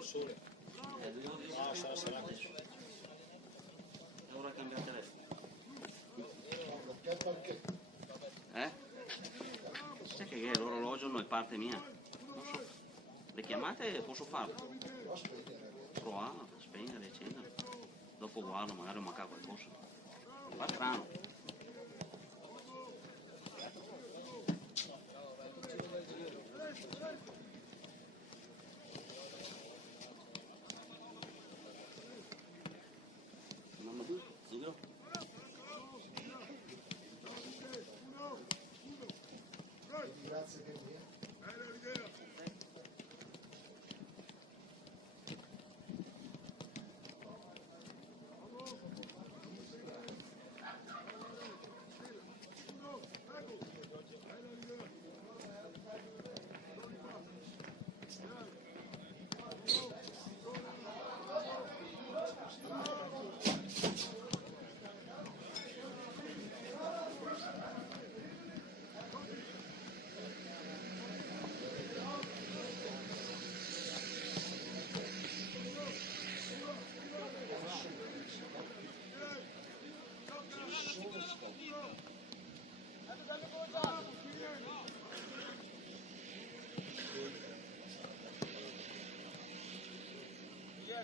Sole. Sarà così. Ora cambiate lei. Sai che l'orologio non è parte mia? Non so. Le chiamate posso farlo. Provare, spegnere, accendere. Dopo guardo, magari manca qualcosa. Fa strano. Grazie che mi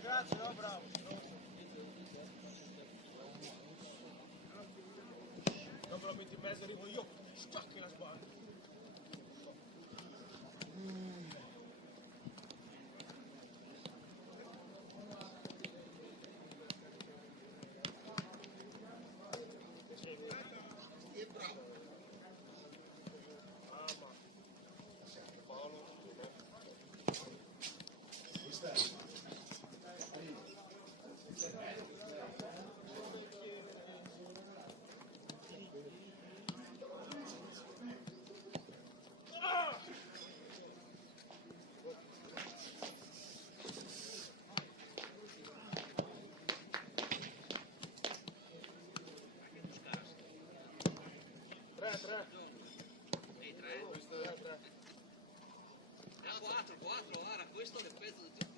Grazie, no, bravo. Dopo la metti in mezzo, arrivo io, stacchi la sbarra. Quattro, ora questo le pezzo di tutti.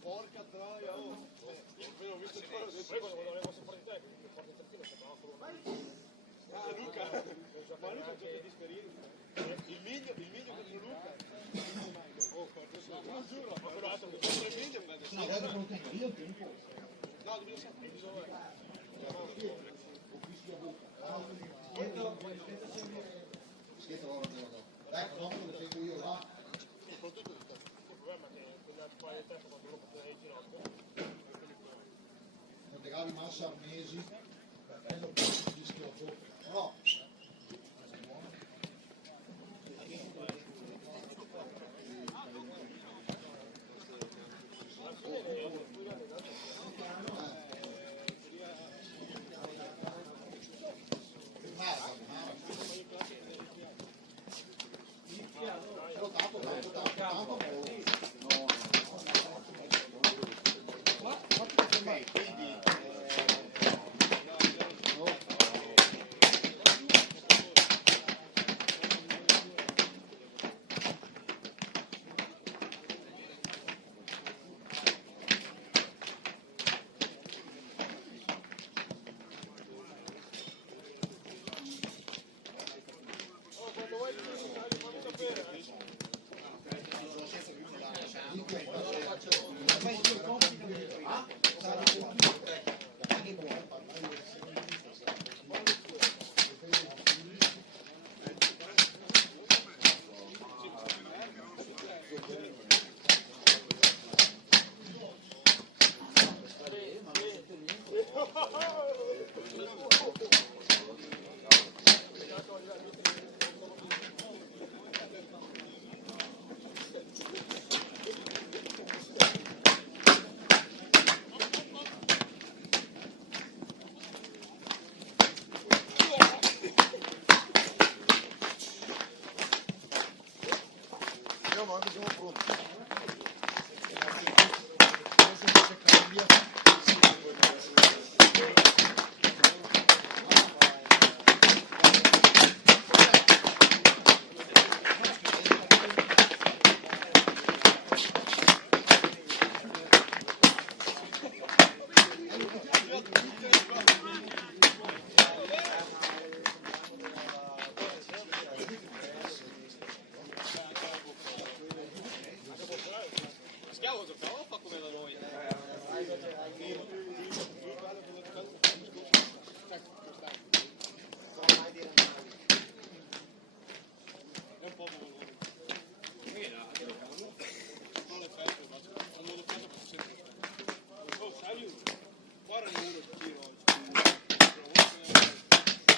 Porca troia, oh! Ho visto il cuore del prego, non avevo sempre di te, perché porta il terzino, sembrava solo una. Luca! Ma Luca gioca di esperire. Il miglio contro Luca. Oh, porca troia. Lo giuro, ma quello altro che c'è il miglio, ma che sì. No, guarda che lo tengo, io il tempo. No, dobbiamo sapere, bisogna. Scherzo, ecco, dopo lo tengo io là. Soprattutto il problema è che quella paio di tempo quando lo poteva in ginocchio. Integrali massa arnesi, bello di schioppo. No. Quando vuoi fammi sapere. quando siamo pronti. Adesso se cambia. Schiavo giocava o fa come da noi? È un po' buono. Non le fai, non lo faccio per sempre. Oh, sai, guarda di uno che tiro.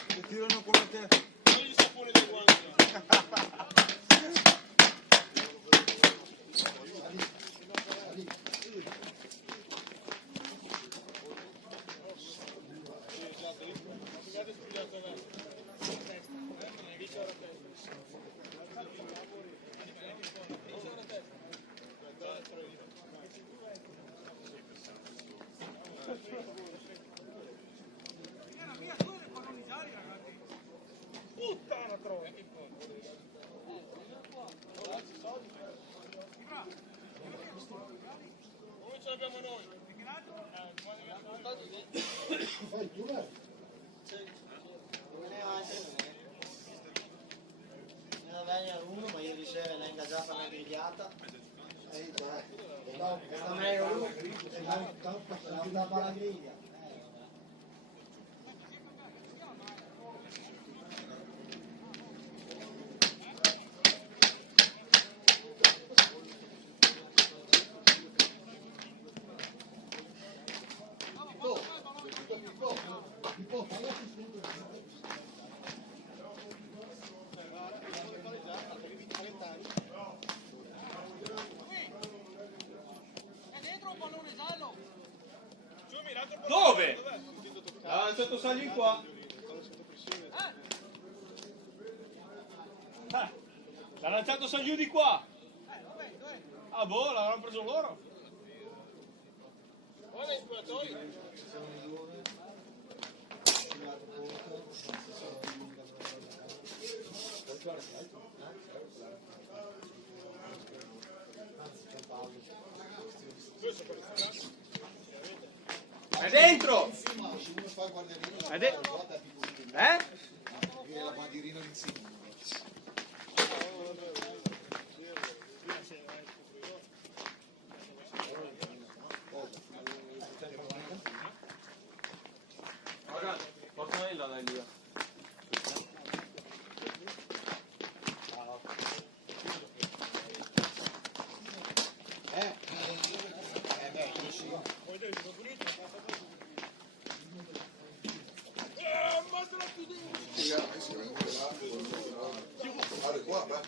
Che tirano come te. Non gli sapone di guanti. Puttana troia! Come ce l'abbiamo noi? Fai tu là. Era bene uno, ma ieri sera l'ha ingaggiata una grigliata. Era meglio uno, l'ha andata alla griglia. Dove? Ha lanciato Sagli qua. L'ha lanciato Sagli di qua. Ah boh, l'avranno preso loro. Guarda in spogliatoio. È dentro! È dentro! La bandierina lì insieme. Ragazzi, portami là dai lì. Guarda qua, beh,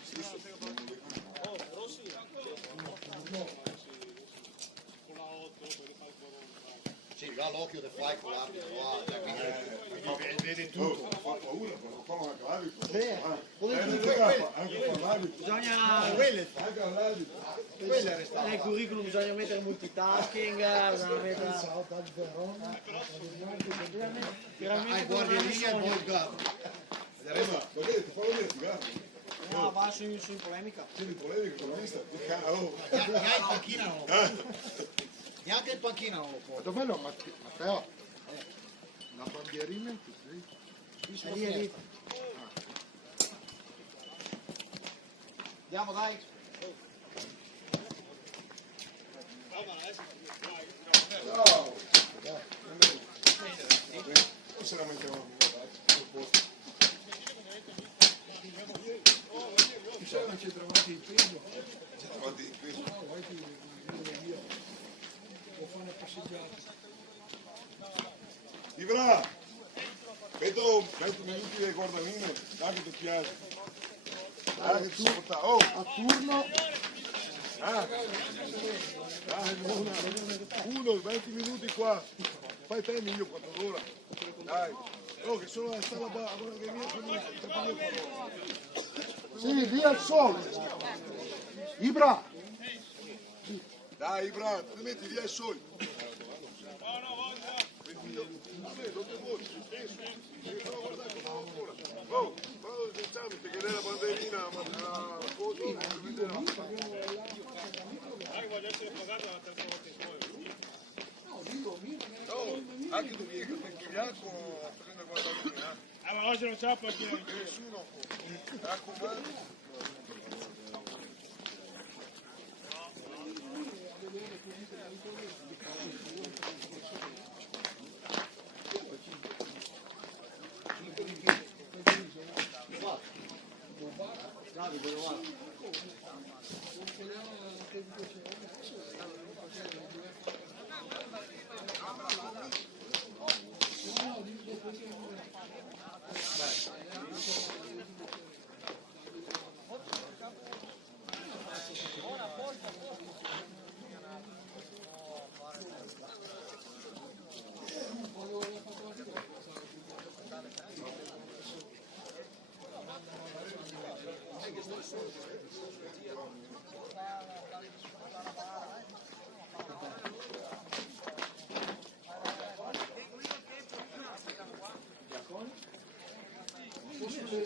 sì, là l'occhio del fai con l'arbitro, vedi tutto. Fa paura, però come anche l'arbitro. Bisogna, Quella è restata. nel curriculum bisogna mettere multitasking, bisogna mettere... Hai guardia e poi guarda. Vedete, fa vedere, guarda. No, va su in polemica. Tieni polemica con la vista. Oh. Neanche in panchina non lo può. Neanche in panchina non lo può. Dov'è Matteo? La bandierina così. È lì, è lì. Andiamo, dai. Ciao! Non se la mettiamo sul posto. Non ci trovati in peso. Ci trovati in peso. No, vai qui, via. Può fare una passeggiata. Ivra! Vedo 20 minuti di guardamino, dai che ti piace. Dai che tu porta. Oh, a turno. Dai, uno, 20 minuti qua. Fai te meglio 4 ore. Dai. Oh, che sono sta la barra che via. Sì, via il sole. Ibra! Dai Ibra, ti metti via i soli. Oh, però sentiamo che dai la banderina la foto e vedrà. Voglio essere pagato la terza volta in poi. No, anche tu vieni perché bianco a prendere con la banderina. Ma oggi non c'è perché Nessuno può. Raccomando. Davide, lo guarda.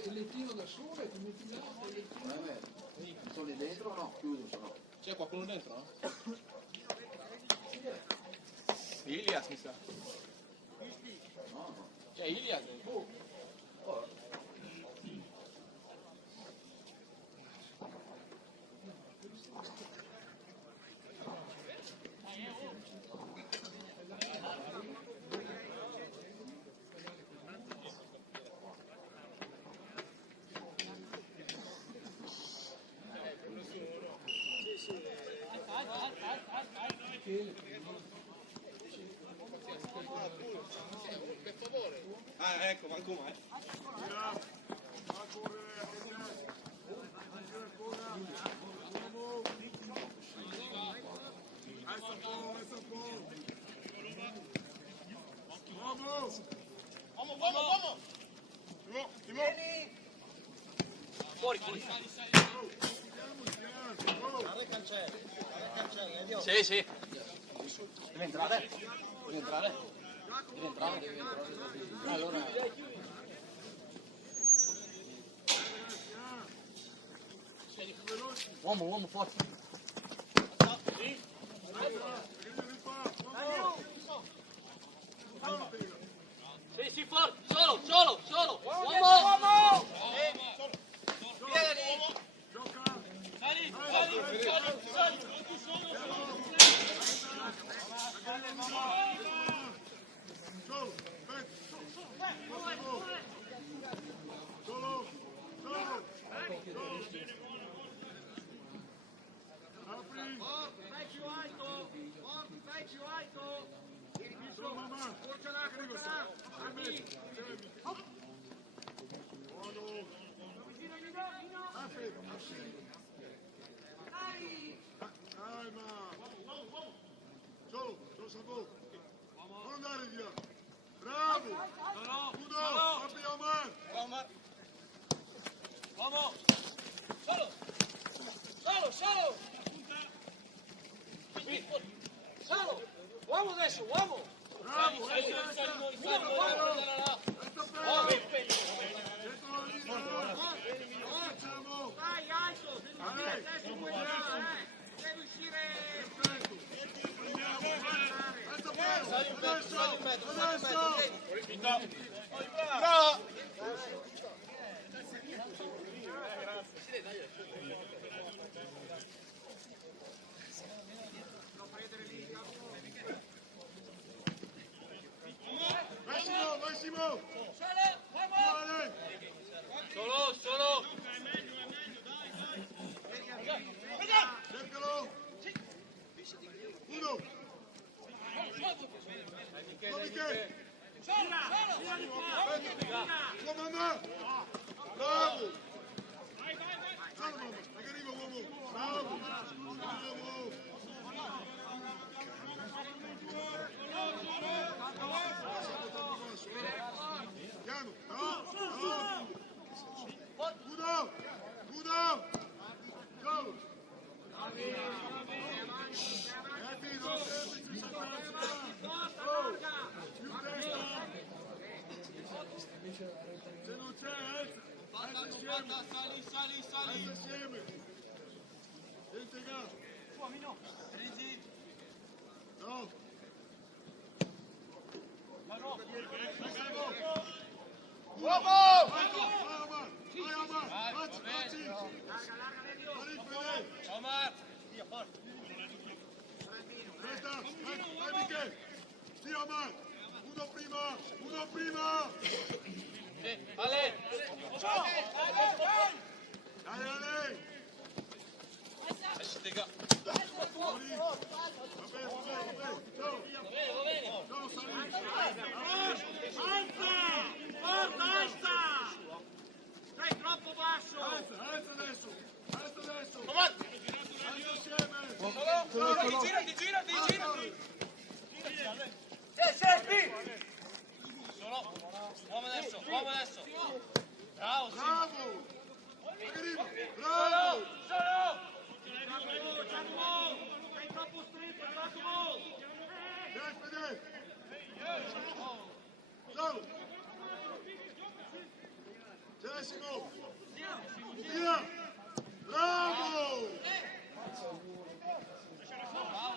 Il lettino da sole, ti metti là, fai il lettino. Sono lì dentro o no? Chiuso sono. c'è qualcuno dentro? Ilias mi sa. C'è Ilias dentro. Ah, ecco, ma com'è? Fuori, fuori. Guarda il cancello, andiamo. Sì, sì. Deve entrare? Deve entrare? Deve entrare? Allora... Uomo, forte. Sì, sì, forte. Solo. Uomo. Vieni. Sali. Non andare via. Bravo. Udo, abbiamo man. Uomo. Solo. Solo. Uomo adesso, uomo. Bravo. Sali. Dai, alto, adesso puoi entrare, devi uscire. Sali in mezzo. Bravo. Massimo. Solo. Sali insieme. Integra. No. Uno prima! Ale! Dai, Ale! Stega! Fuori! Vabbè! Ciao, Forza, alza! Sei troppo basso! Alza adesso! Alza assieme! Girati! Uomo adesso! Bravo! Bravo! Bravo! Sei troppo stretto, bravo! Dai, Fede! Ciao! Decimo! Via! Bravo!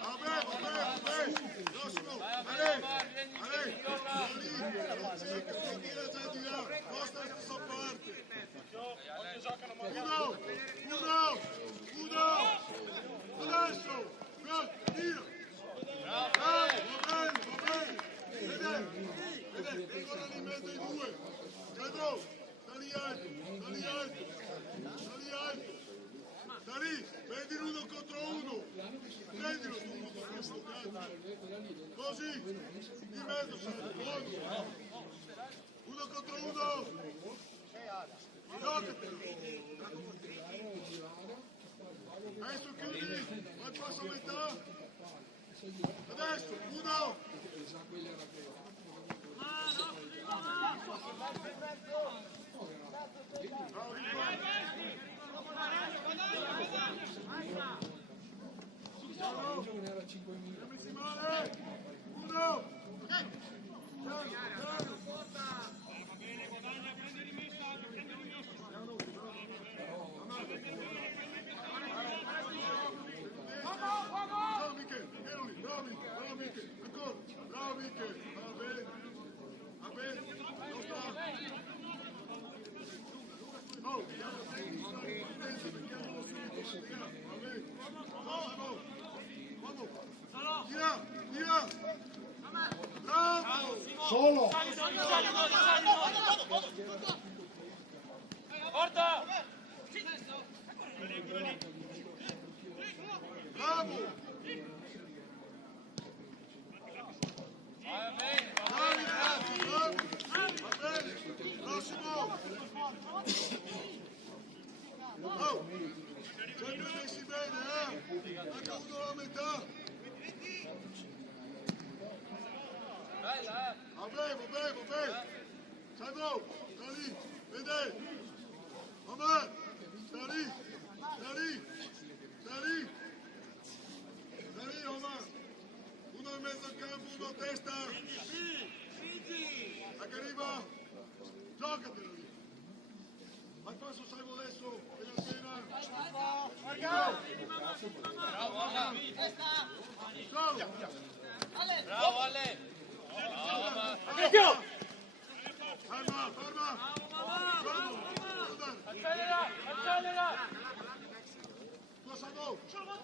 Vabbè! Prossimo! Ale! Non tira già di là! Costa da questa parte! Uno! Adesso! Tira! Bravo! Va bene! Vede, ancora in mezzo ai due! Cadro! Sali alto! Sali! Prendi l'uno contro uno! Prendilo uno contro uno! Così! In mezzo, sali! Uno contro uno! Giocatelo! Adesso chiudi! Vai passo a metà! Adesso! Uno! Via! Bravo! Solo! Porta! Bravo! Bravi, bravo! Va bene! Prossimo! Oh! Sempre messi bene, Anche uno alla metà! Vabbè! Sandro! Sta lì! Vede! Omar! Sta lì, Omar! Uno in mezzo al campo, uno a testa! A che arriva! Giocatelo lì! Al passo salvo adesso! Appena! Bravo Ale! Ferma! Accelera! Tu Sandro! Salvo!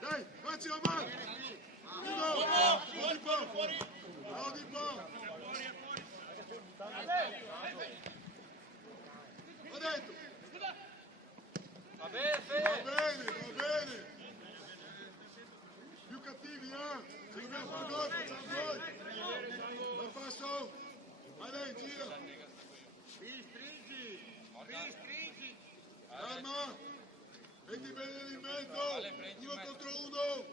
Dai, facci la mano! Di po'! Ho detto! Va bene! Va bene! Più cattivi, Se dobbiamo fare gol, facciamo gol! Al passo! Vai lei, gira! Stringi! Calma! Metti bene in mezzo! 1 contro 1!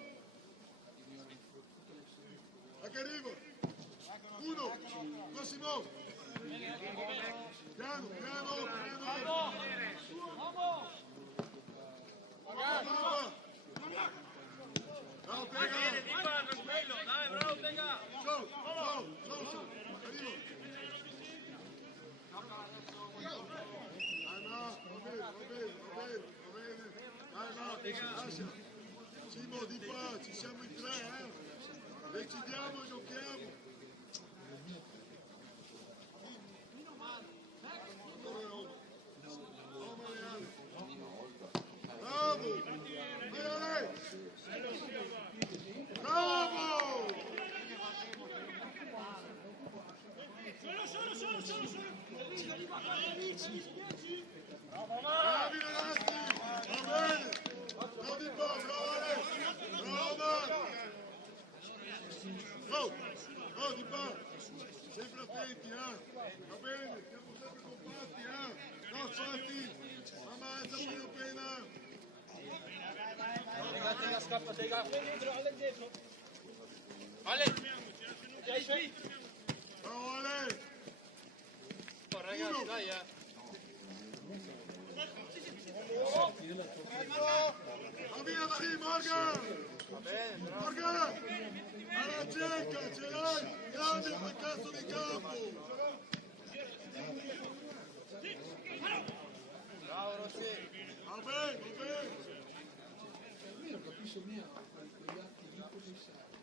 A che arriva! 1! Massimo! Piano, piano, piano! Bravo, pega! Dai, bravo, Tega! Ciao, ciao, ciao, ciao! Arrivo! Dai, va bene, va bene, va bene, va bene! Dai, va, lascia! Simo, di qua, ci siamo in 3, Decidiamo e giochiamo! Bravo! Vai, bravo! Bravi ragazzi! Va bene! Bravi un po', bravo Ale! Bravo! Oh! Oh, di qua! Sempre attenti, Va bene, siamo sempre compatti, No, alzati! Mamma, alza appena! Tega, scappa, Tega! Ale dietro! Ale! Bravo Ale! Ragazzi, dai, Va via da lì, Morgan! Morgan! Alla cieca, ce l'hai! Grande quel cazzo di campo! Bravo, Rossi! Va bene, va bene! Io capisco mia quegli atti di commissari.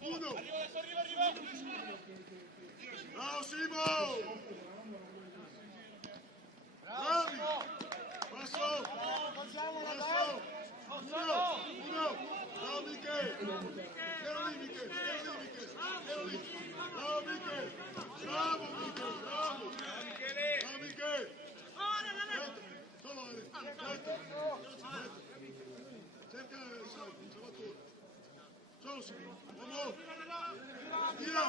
1! Bravo Simo! Bravi! Passo! Passo! 1! Bravo Michele! Ero lì Michele! Ero lì! Bravo Michele! Bravo Michele! Bravo! Bravo Michele! Solo Ale! Cerca il salvatore! Solo Simo! Uomo! Tira!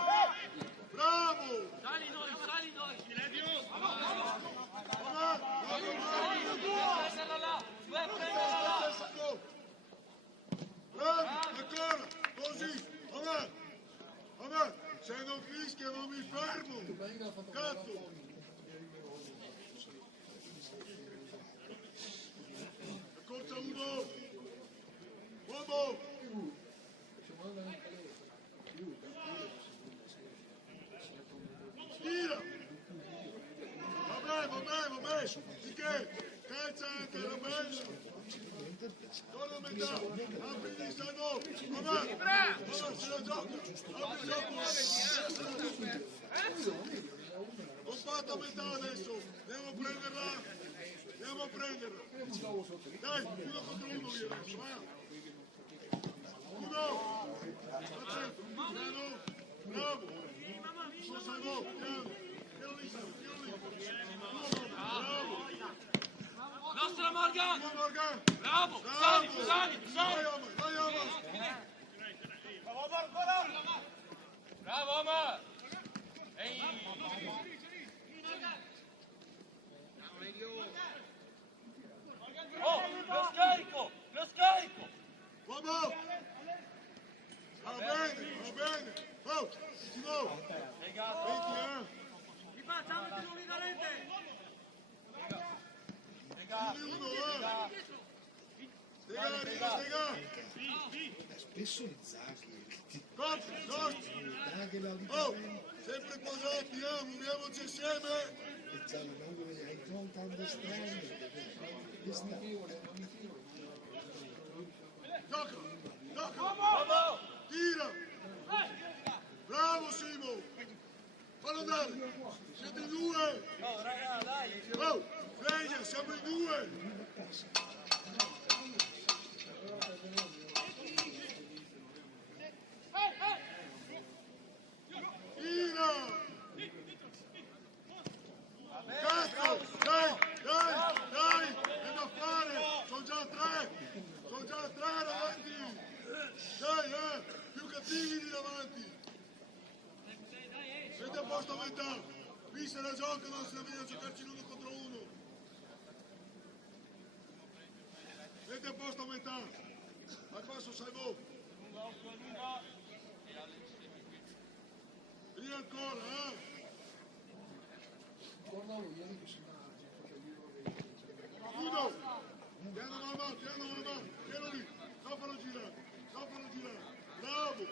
Bravo! Sali noi! Bravi, ancora, così, vabbè, se non fischia non mi fermo, cazzo! Accorcia 1, uomo! Tira! Vabbè, di che? Calcia anche la bella! Torna a metà, apri di Sano, vabbè, se la gioca, apri gioco, ho fatto a metà adesso, andiamo a prenderla, dai, 1 contro 1 via adesso, va, 1, attento, piano, bravo, su Sano, piano lì, bravo, Nostra Morgan! Morgan, Bravo! bravo, Sali! vai Omar, Bravo, Omar! Ehi! Oh, lo scarico! uomo, va bene, oh, di nuovo, vedi, Ti facciamo di nuovo da rete! Stega! Spesso Inzaghi, Forza, oh, sempre posati, muoviamoci insieme! Inzaghi, I don't understand. Gioca! Tira! Bravo Simo! Fallo andare! Siete in 2! Oh, raga, dai! Oh, sveglia, siamo in 2! Tira! Cazzo! Dai! È da fare! Sono già 3 davanti! Dai, più cattivi di davanti! Siete a posto a metà! Qui se la giocano, se la viene a giocarci l'1 contro 1! Metti a posto a metà. Al passo Salvo. Lì ancora, Guardavo ieri che sembrava che Uno. Piano mamma, piano lì. Non farlo girare. Bravo.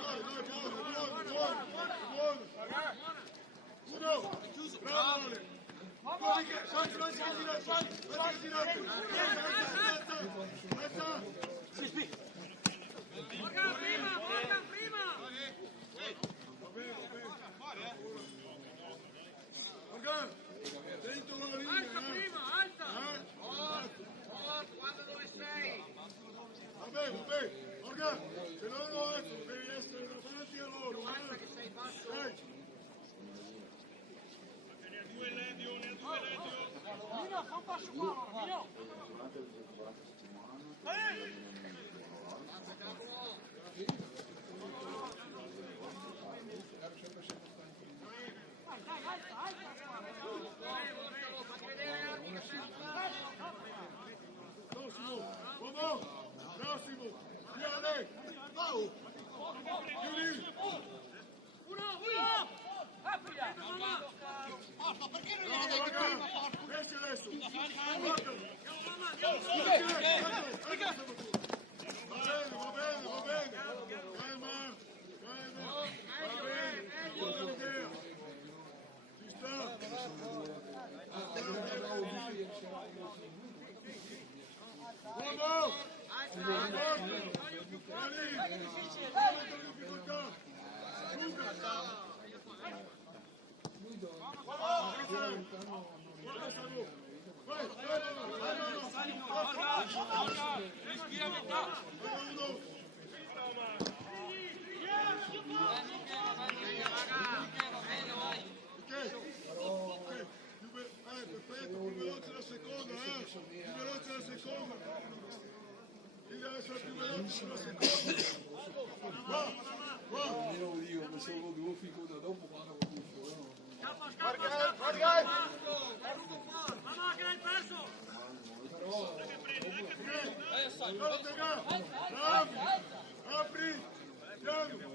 Dai, buono. Uno. Bravo, Ale. Guarda che, Morgan, prima! Morgan, dentro la linea. Alza prima, alza! Guarda dove sei! Vabbè. Morgan, se non lo alzo, devi essere davanti a loro. Alza che sei basso! Vino, fa un passo qua, Vino! Prossimo, viene, chiudi, Uno! Aprila! esci adesso, va bene, calma, buona idea, ci sta, bravo! Respira a metà! Perfetto, più veloce la seconda, Devi essere più veloce sulla seconda. Qua. io dico, pensavo due figure dopo quando ho Scappa! Mamma che l'hai perso! Apri, piano.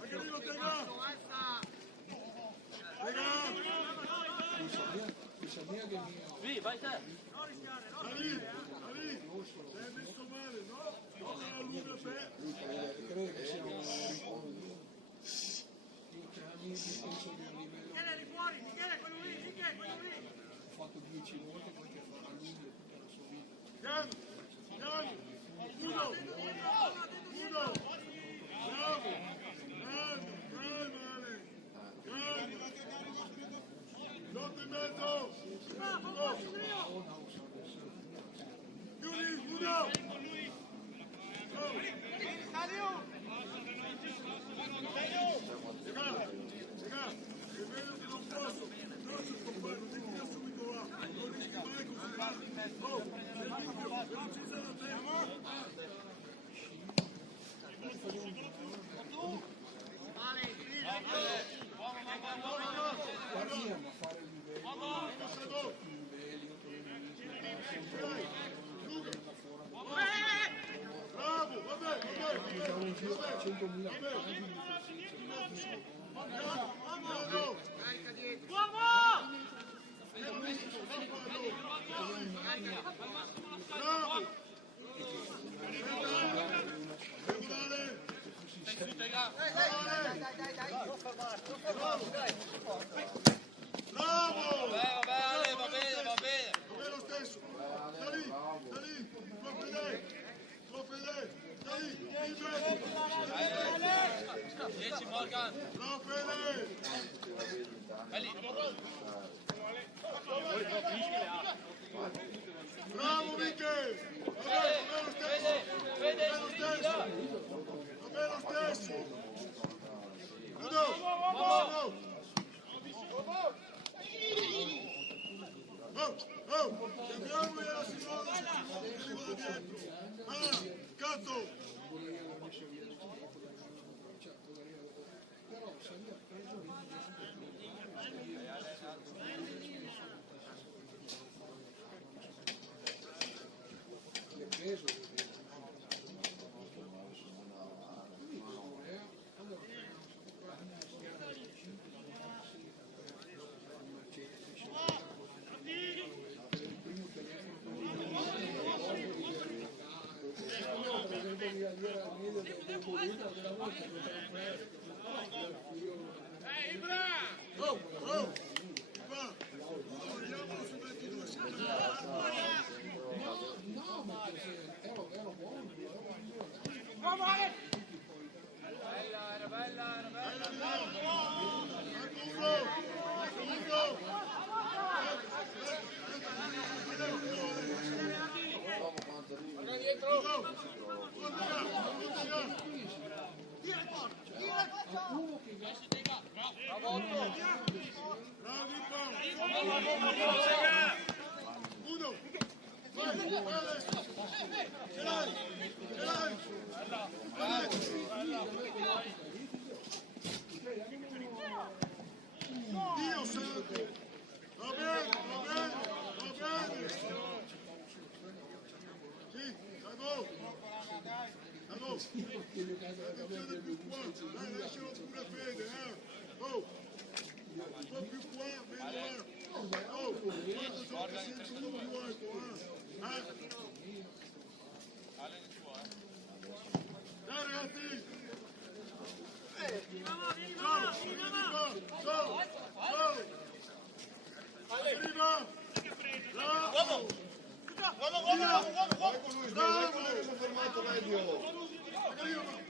Angelino, Tega. Sabia che Sì, vai te. Ali, sei messo male, no? Non è la lunga per... credo che sia un ricordo. Io 3 anni penso di un livello. Michele, fuori! Michele, quello lì! Ho fatto 10 volte quel che farà lui tutta la sua vita. Piano. Uno. Bravo. Calma, Ale. Calma. Lotta in mezzo. Chiudi, uno. È meglio che non posso stoppare, non devi da subito là. Non rischi mai così. Velocizza la terra. Partiamo a fare livelli, Bravo, vabbè. 100.000 Bravo! Va bene. Vabbè lo stesso. Da lì, tua Fede, da lì, in mezzo. 10 Morgan. Bravo Fede. Bravo Michele. Vabbè lo stesso. Uno. Chiamiamoli alla signora che arriva da dietro. Cazzo! però se lui ha preso peso. Dio santo! Va bene, va bene, va bene! Sì, Sago! Sago! Attenzione più qua, dai, lascialo pure Fede, Oh! Un po' più qua, meno là! Oh! Quando gioca senza uno più alto, Dai ragazzi! Arriva! Bravo! Vai con lui, che sono fermato meglio!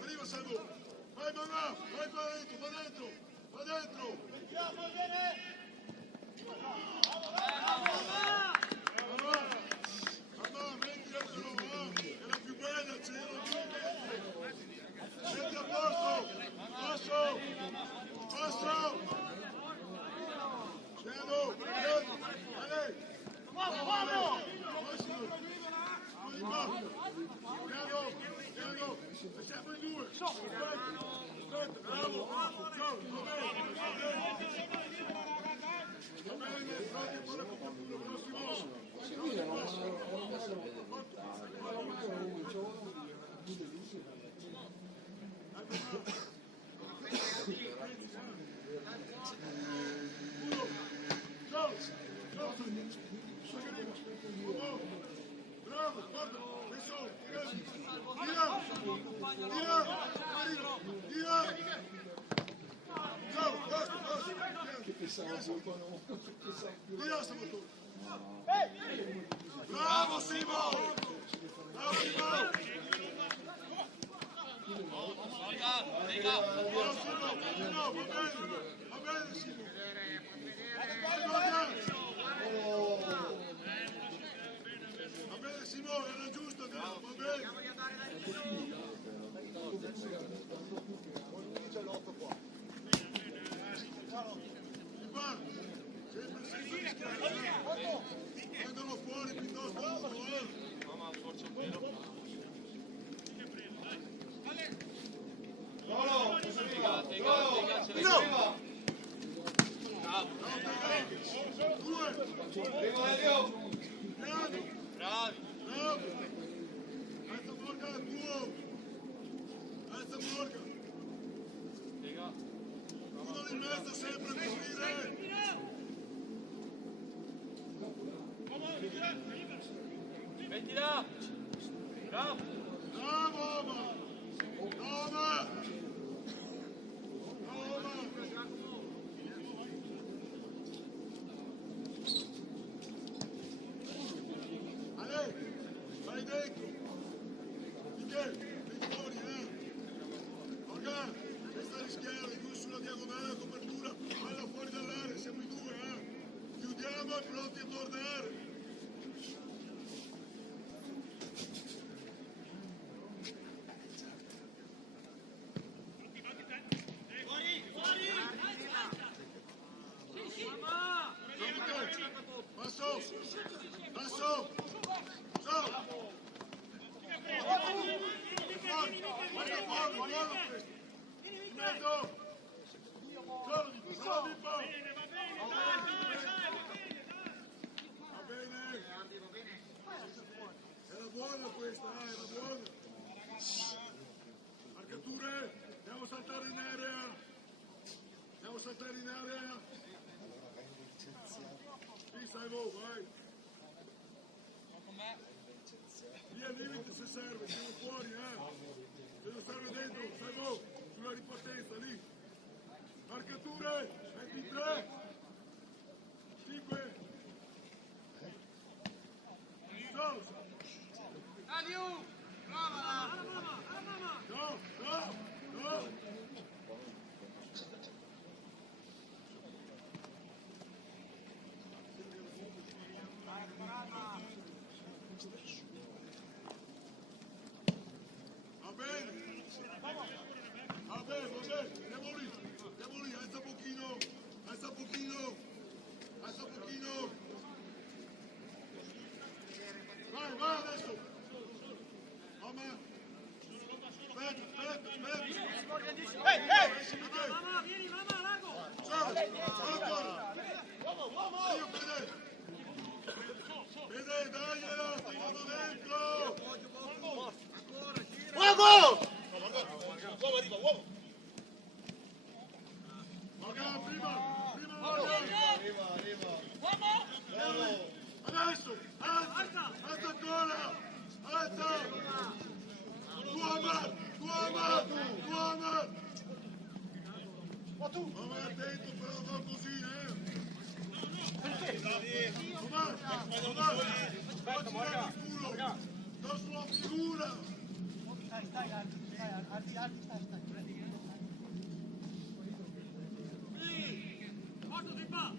Arriva Sago! Vai mamma! Vai qua dentro, va dentro! Va dentro! Mamma, venditelo, è la più bella, Senti a posto! Passo! Passo! Scendo! Ale! Vamos! Fuori qua! Piano! Siamo in due! Aspetta! Bravo! Ciao! Va bene! Pronti per la copertura prossimo! Bravo, guarda, tira! Ciao, basta! Che pensavo Simo? Via, Sabato! Bravo, Simo! Bravo, Simo! Va bene, Simo! Va bene, Simo, era giusto, va bene! Mandalo fuori piuttosto uno di mezzo sempre a coprire. Mettila! Bravo! Bravo! Bravo! Ale, vai dentro! Michele, vieni fuori, Organ, questa rischiare, giù sulla diagonale la copertura, balla fuori dall'area, siamo in due, Chiudiamo e pronti a tornare. Passo! Guarda fuori, buono questo! In mezzo! Solo di po'! saltare in area. Andiamo a saltare in area. Sì, Salvo, vai. Via al limite se serve, siamo fuori, Se non serve dentro, Salvo, sulla ripartenza, lì. Marcature, 23. 5. Solo. Adiu! Provala! No. Va bene. Andiamo lì, alza pochino. Vai adesso. Mamma. Aspetta. Mamma, vieni, mamma, Lago! Ciao, io Fede, dagliela, tiralo dentro! Uomo! Uomo! Magari prima! Adesso! Alza ancora! Alza! Tuama! Ma attento però non così, Tommaso, sto sulla figura! Porto di qua!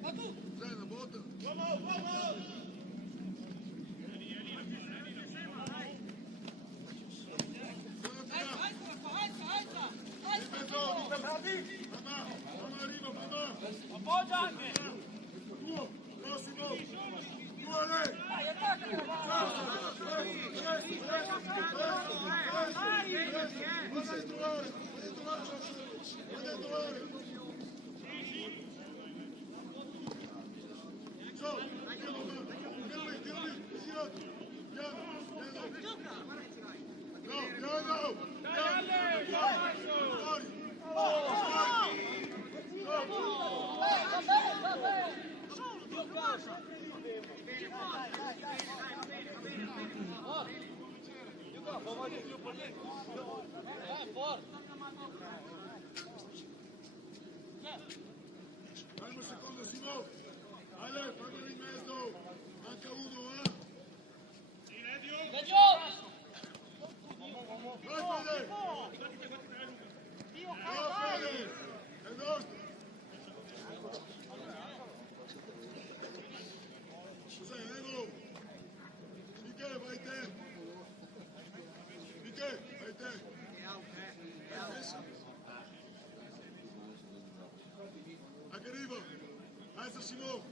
Ma tu! Sei una botta? Mamma arriva, mamma! Appoggia anche! Tuo, prossimo! Tuo, lei! Dai, attacca! Vada a trovare! Ciao! Tiro lì, girato! Calma un secondo, Simo! Ale, fammelo in mezzo! Manca uno, Vai, Fede! Ciao, Fede! È nostro! Cos'è, Evo? Michele, vai te! Anche arriva! Alza, Simo!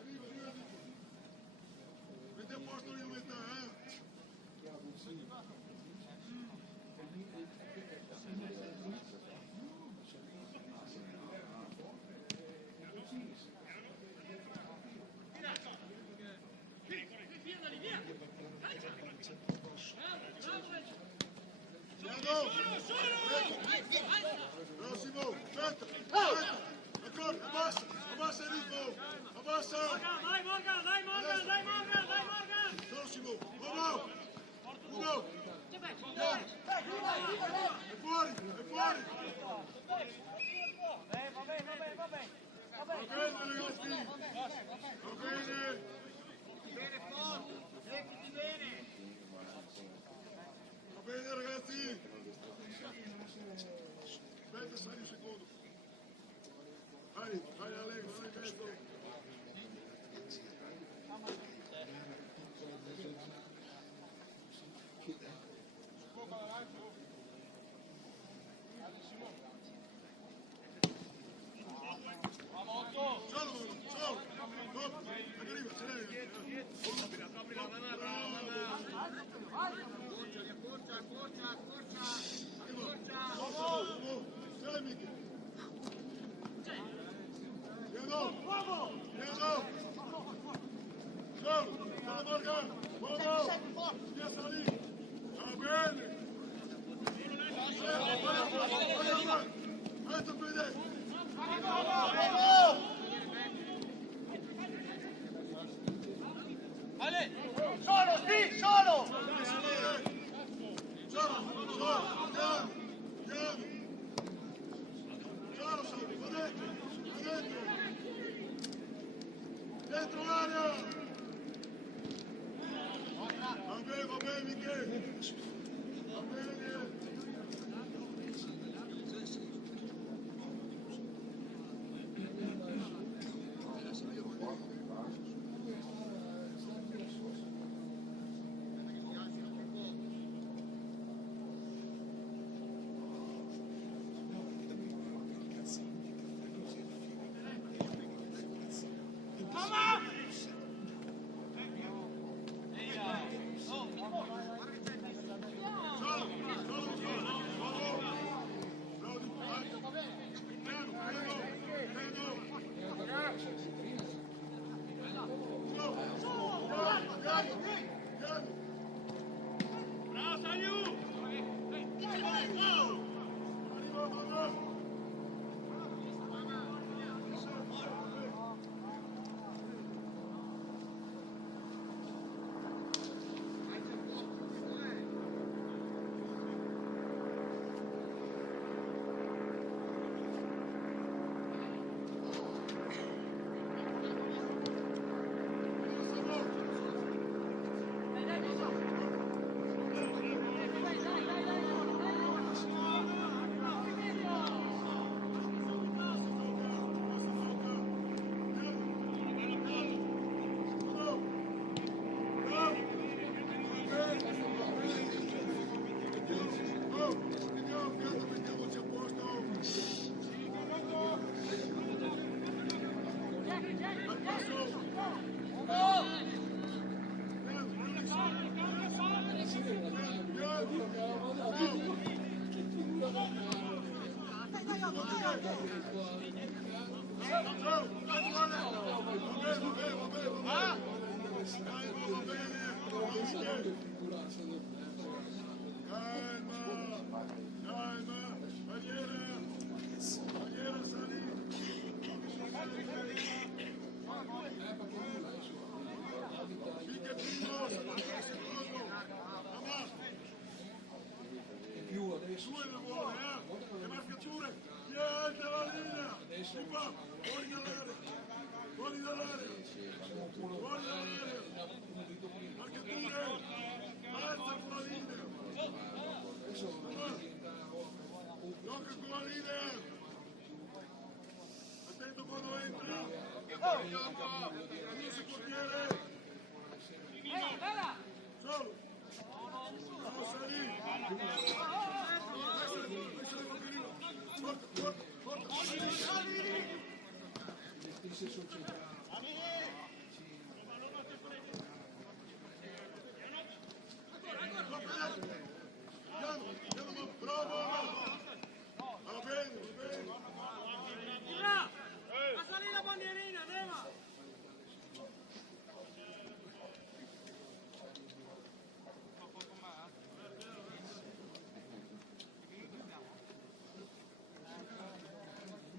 Arriva! Metti a posto l'umidità, Prossimo, aspetta, ancora, abbassa il ritmo, abbassa! Dai Morgan! Prossimo, uno! È fuori! Va bene ragazzi! Va bene! Va bene ragazzi! Aspetta, sali un secondo! Vai Allegro, vai in mezzo! Bravo! Morgan! Uomo! Via Salì! Va bene! Alto piede! Solo, sì, solo! Dentro l'area! Va bene, Michele! Va bene! Le marcature, chi è alta la linea? Si fa, fuori dall'area, fuori dall'area, fuori dall'area, marcature, alza con la linea, gioca con la linea, attento quando entra, chiuso il portiere, solo, non salì. A salire la bandierina, andiamo!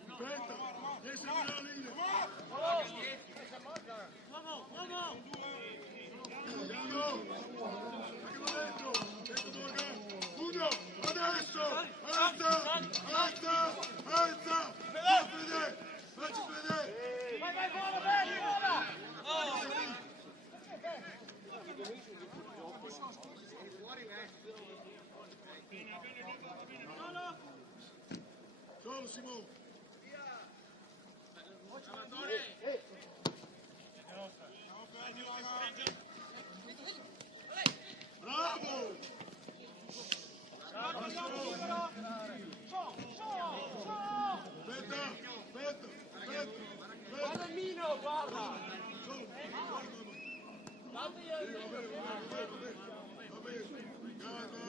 Aspetta, riesci a la linea. Uno, adesso, alza, alza, alza, facci vedere, facci vedere. Vai, vola, bene, vola! Solo Simone. Bravo! Aspetta, aspetta, aspetta. Guarda il Mino, guarda! Va bene, calma.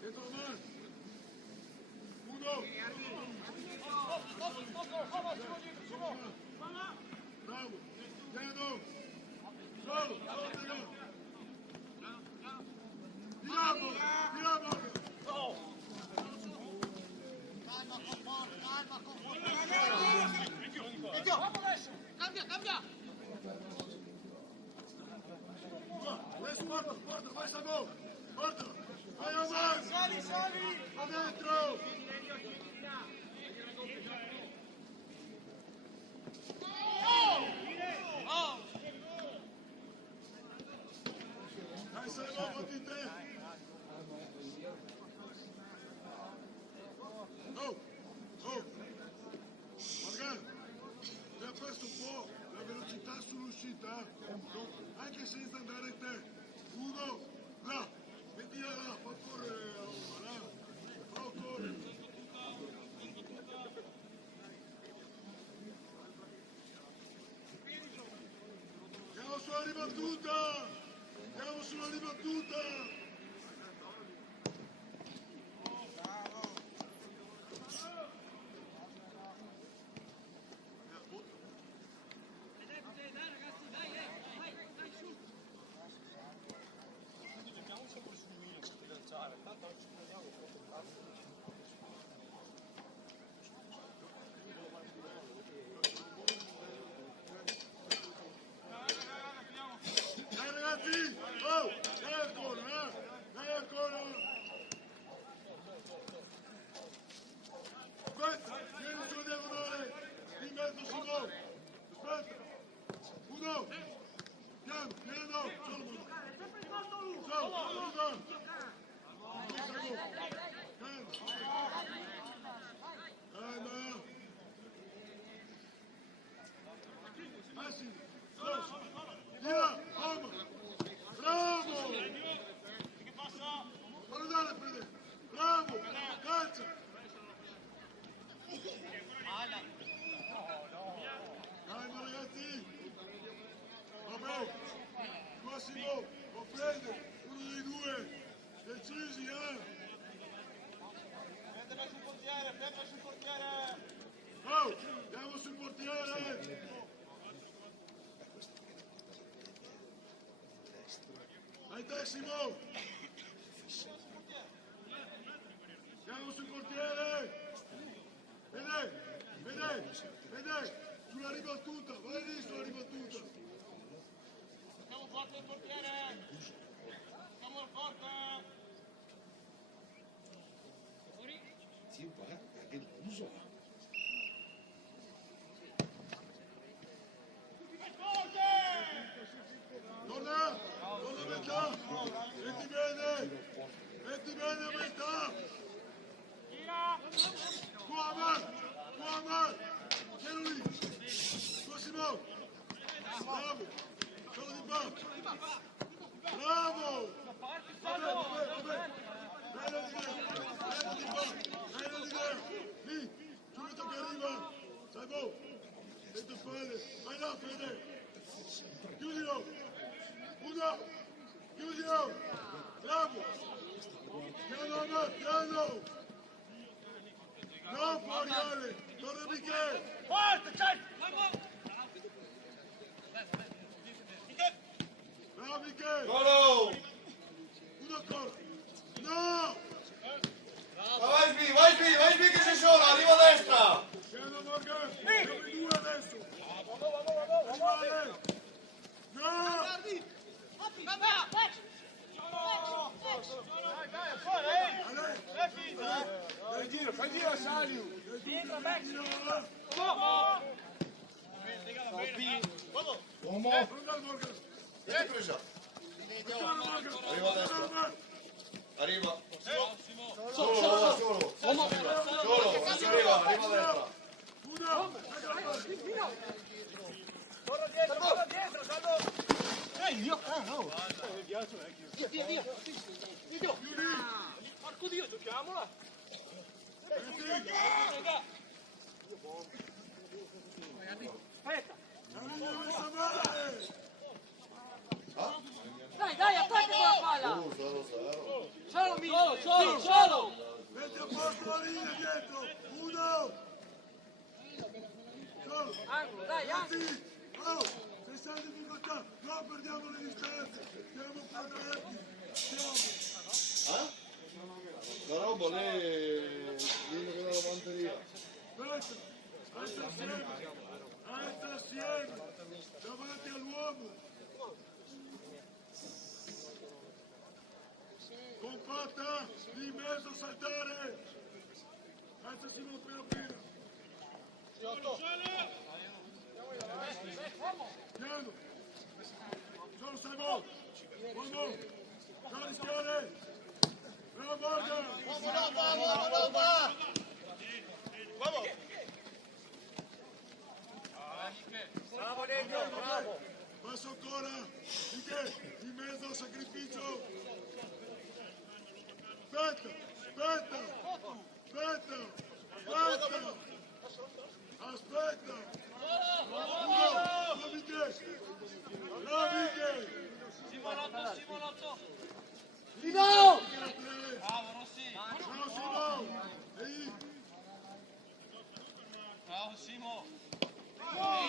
Dietro la mano. Uno. Bravo. Piano. Solo. Tiriamo. Cambia! Adesso porta, vai Sabo. Porta. Vai avanti. Sali. Va dentro. Dai Sabo, fatti in te. Oh. Magari. Ti ha perso un po' la velocità sull'uscita. Anche senza andare in te. Uno. Là. Mettila là. Fa correre la Roma. Là. Fa correre. Andiamo sulla ribattuta! Andiamo sulla ribattuta! Dai ragazzi! Oh! Dai ancora! Dai ancora! Aspetta! Vieni sulla diagonale! In mezzo Simone! Aspetta! Uno! Piano! Solo! Massimo! Tira! Roma! Bravo! Fallo andare a prendere! Bravo! Calcia! Calma ragazzi! Vabbè! Massimo! Lo prende! Uno dei due! Decisi, Prendere sul portiere! Oh! Andiamo sul portiere! Vai te Simo! Andiamo sul portiere! Vede! Sulla ribattuta! Vai lì sulla ribattuta! Siamo forte il portiere! Siamo forte! Sì, guarda che l'uso. Torna a metà! Metti bene a metà! Muhammad! Tieno lì! Massimo! Bravo! Solo di qua! Bravo! Vabbè! Bene di qua! Lì! Subito che arriva! Sabo! Dentro spalle! Vai là, Fede! Chiudilo! Uno! Chiudilo! Bravo! Piano! No, fuori Ale! Torna Michele! Forte, c'è! Bravo Michele! Golo! Uno ancora! No! Vai Sbi che sei solo, arriva a destra! Piano Morgan! Siamo in due adesso! Rimane! No! Fai giro a Saliu! Uomo. Vieni presa! Arriva a destra! Arriva! Solo! Non si arriva a destra! Uno! Giochiamola! Aspetta! Dai, attacca la palla! 0-0. Solo, Milo! Solo! Metti a posto la linea dietro! 1! Solo! Angolo, dai, angolo! Metti! Oh! Se sei in difficoltà, no, perdiamo le distanze! Siamo quadrati! Siamo! La roba lì, viene che la lavanderia. Aspetta! Alza assieme! Alza assieme! Davanti all'uomo! Compatta! In mezzo, saltare! Alza Simone appena appena! Piano! Solo stai buono! Buono! Non rischiare! Bravo Morgan! Bravo Negro, bravo! Passo ancora! Michele, in mezzo al sacrificio! Aspetta! Aspetta! Aspetta! Aspetta! Aspetta! Bravo Michele! Bravo Michele! Simolotto! Bravo Bravo, Rossi! Bravo Simone! Ehi! Bravo, Simo! Bravo!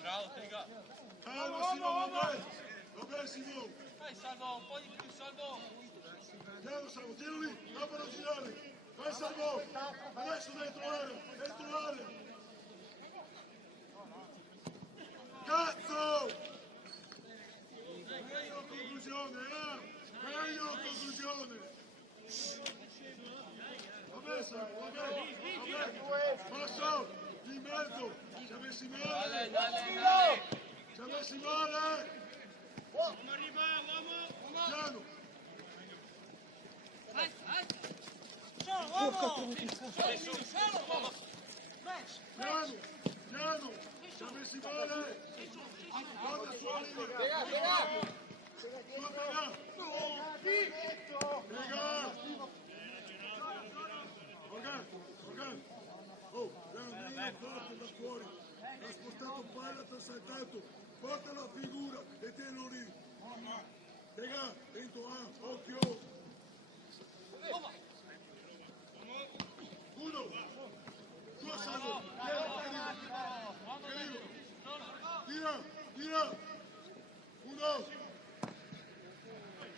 Bravo, Tega! Calma Simone! Vabbè Simone! Dai, Salvo, un po' di più, Salvo! Piano Salvo, tiro lì! Lavoro a girare! Vai Salvo! Adesso dentro l'area! Dentro l'area! Cazzo! Meglio la conclusione, Meglio la conclusione! Vabbè Salvo, vabbè! Passo! In mezzo! Ci ha messi male! Ci ha messi male! Piano! Piano! Piano! Ci ha messi male! Guarda sulla linea! Sulla Lega! Morgan! Oh, Leandrino forte da fuori! Ha spostato palla, ti ha saltato! Porta la figura e tenlo lì! Lega! Dentro occhio! Uno! Tua Salvo! Tira! Tira! Uno!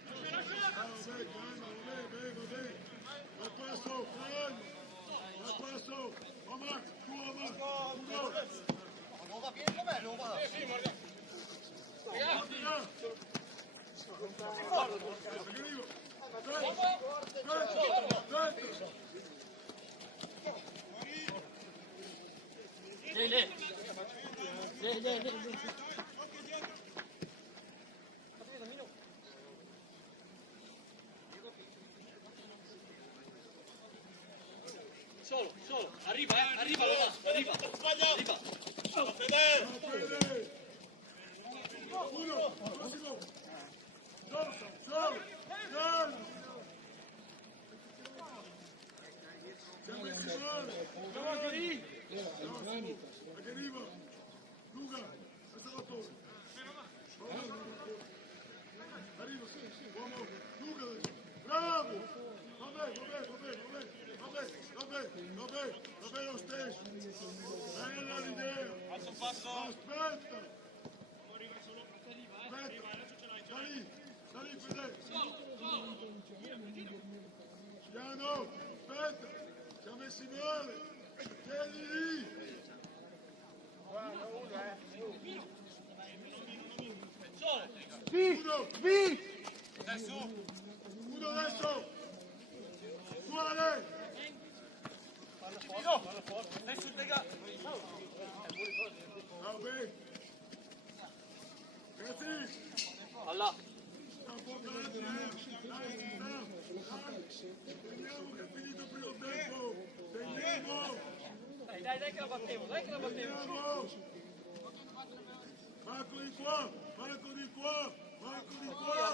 Vabbè, calma, vabbè! Al passo, calma! Al passo! Omar, tu Omar! Uno! Non va bene com'è, non va? Tira! Arrivo! Dentro! Solo, arriva, arriva! Fede! Uno! Prossimo! Solo! Calma! Siamo messi male! Anche lì! Anche arriva! Luca! Salvatore! Arriva! Uomo! Luca! Bravo! Vabbè lo stesso! Bella l'idea! Aspetta! Sali Fede! Piano! Aspetta! Ci ha messi male! Tieni lì! Uno adesso! Suole! Vabbè! Grazie! Alla! Teniamo che è finito il primo tempo! Teniamo! Dai che la battevo! Teniamo! Marco di qua! Marco di qua!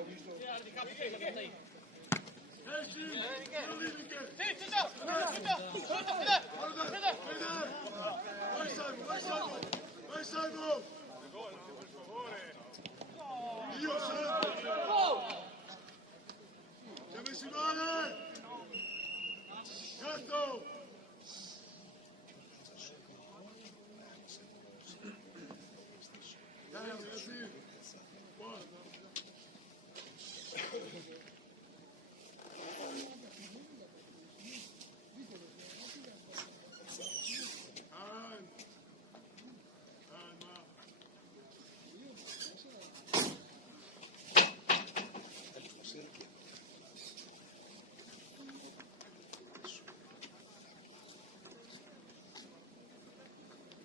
ho visto. Esci! Non lì, Michele! Sì, tutto! Vai Salvo! Vai Salvo! Dio santo! Si è messi male! Gatto! Dai ragazzi! Qua! Calma!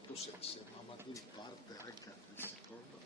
Tu se Mamadou parte anche al secondo.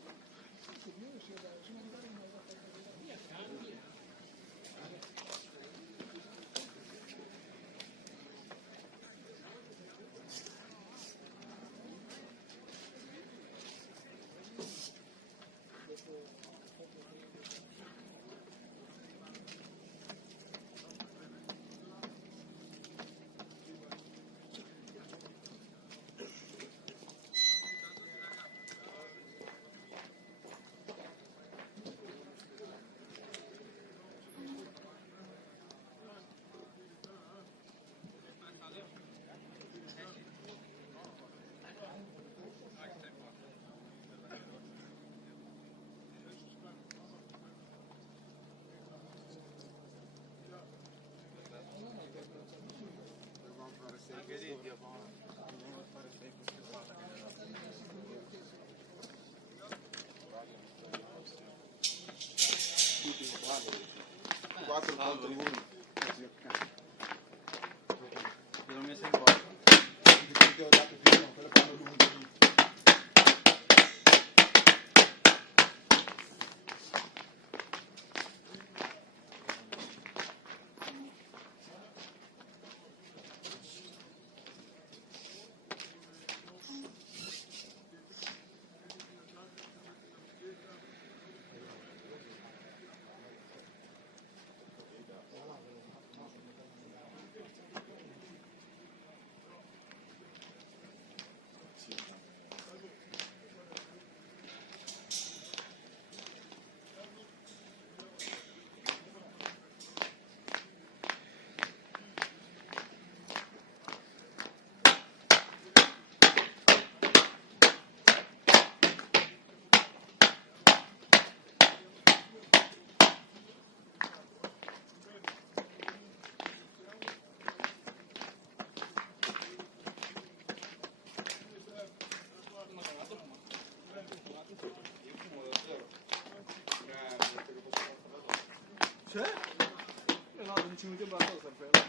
Quattro contro uno. L'ho messo in porta. Ti ho dato prima, quello fanno lungo. C'è? No, 15 minuti e basta, lo sempre là.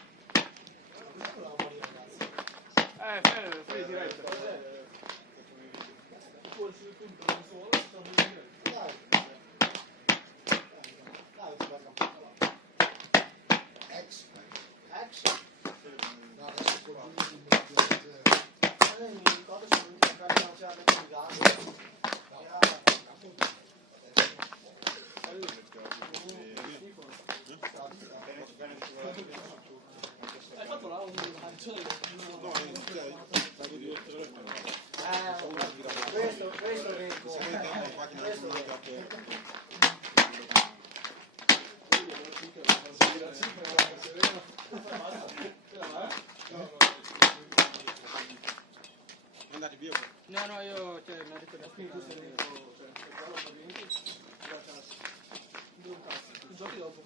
Fai diretta. Forse il punto non solo, sto vedendo. Ex. Action. No, adesso con lui Mi ricordo se non ti cambia non c'era detto il gatto. Hai fatto là un lancio? Questo vengo. Andate via. No, io cioè, mi ha detto che Giochi dopo.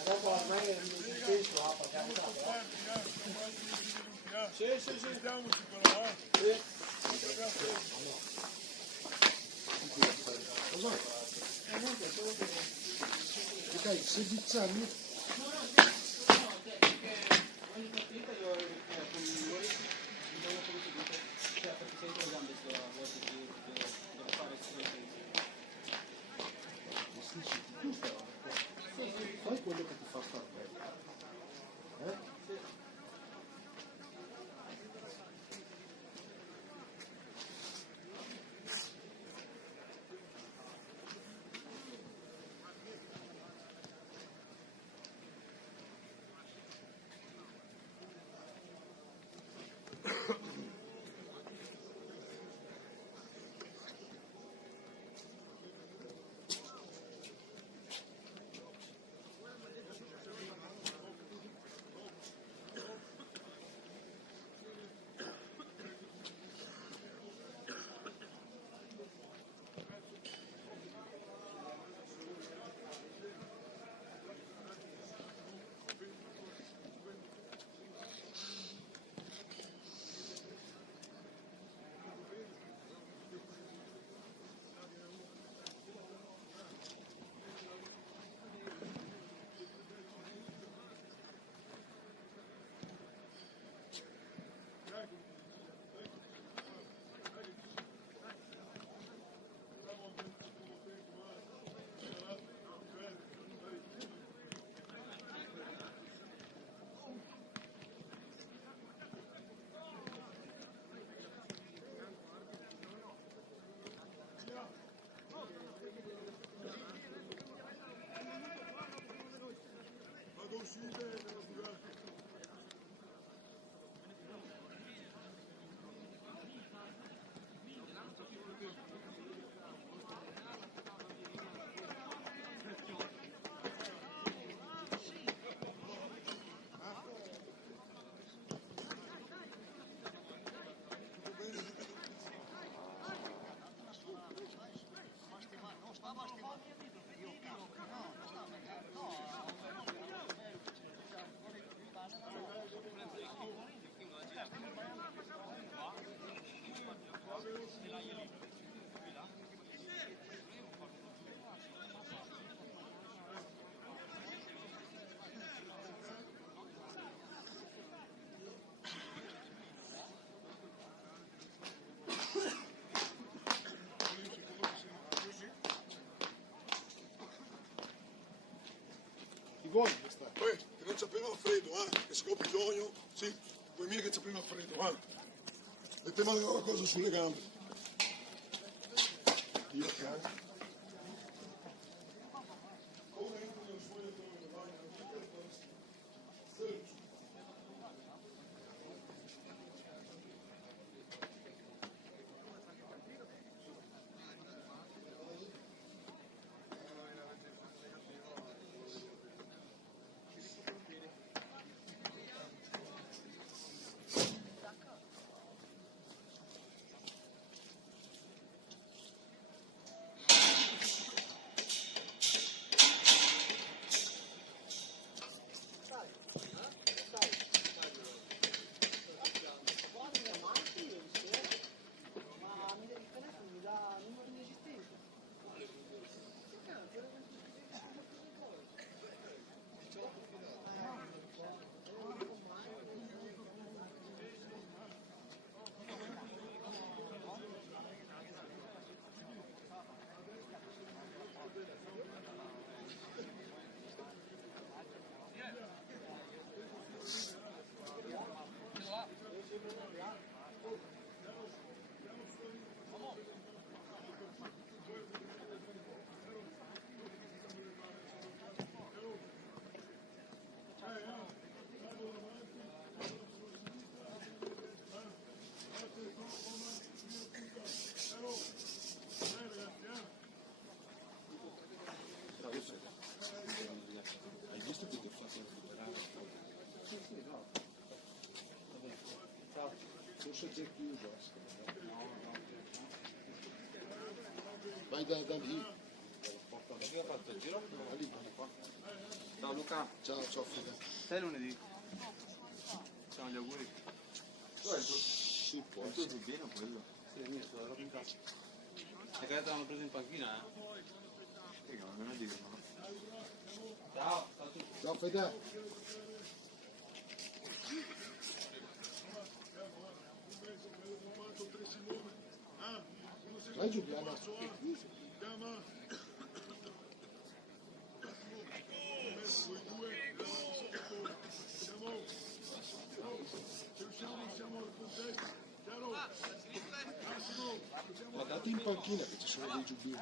Adesso ormai il peso ha pagato. Sì, vediamoci però, Sì. Cosa? Niente, solo che... Perché hai 16 anni? Ogni partita io con migliori mi sono come si dice, cioè perché sento le gambe a volte devo fare Fai quello che ti fa stare bene. Buono questa. Che non c'avevo freddo, che se ho bisogno, sì, poi mica che c'avevo freddo, E te mando una cosa sulle gambe. Io che Hai visto che ti ho fatto recuperare? Forse c'è chiuso. Vai da lì. Chi ha fatto il giro? Da lì, guarda qua. Ciao Luca, Ciao, ciao Fida. sei lunedì. Ciao, gli auguri. Sì, può Il tuo essere. zubbino quello? Sì, il mio, sto in casa. E che l'hanno preso in panchina, non è dirlo. Ciao. Ciao Fede. Vai Giuliano. Guardate in panchina che ci sono dei giubbini.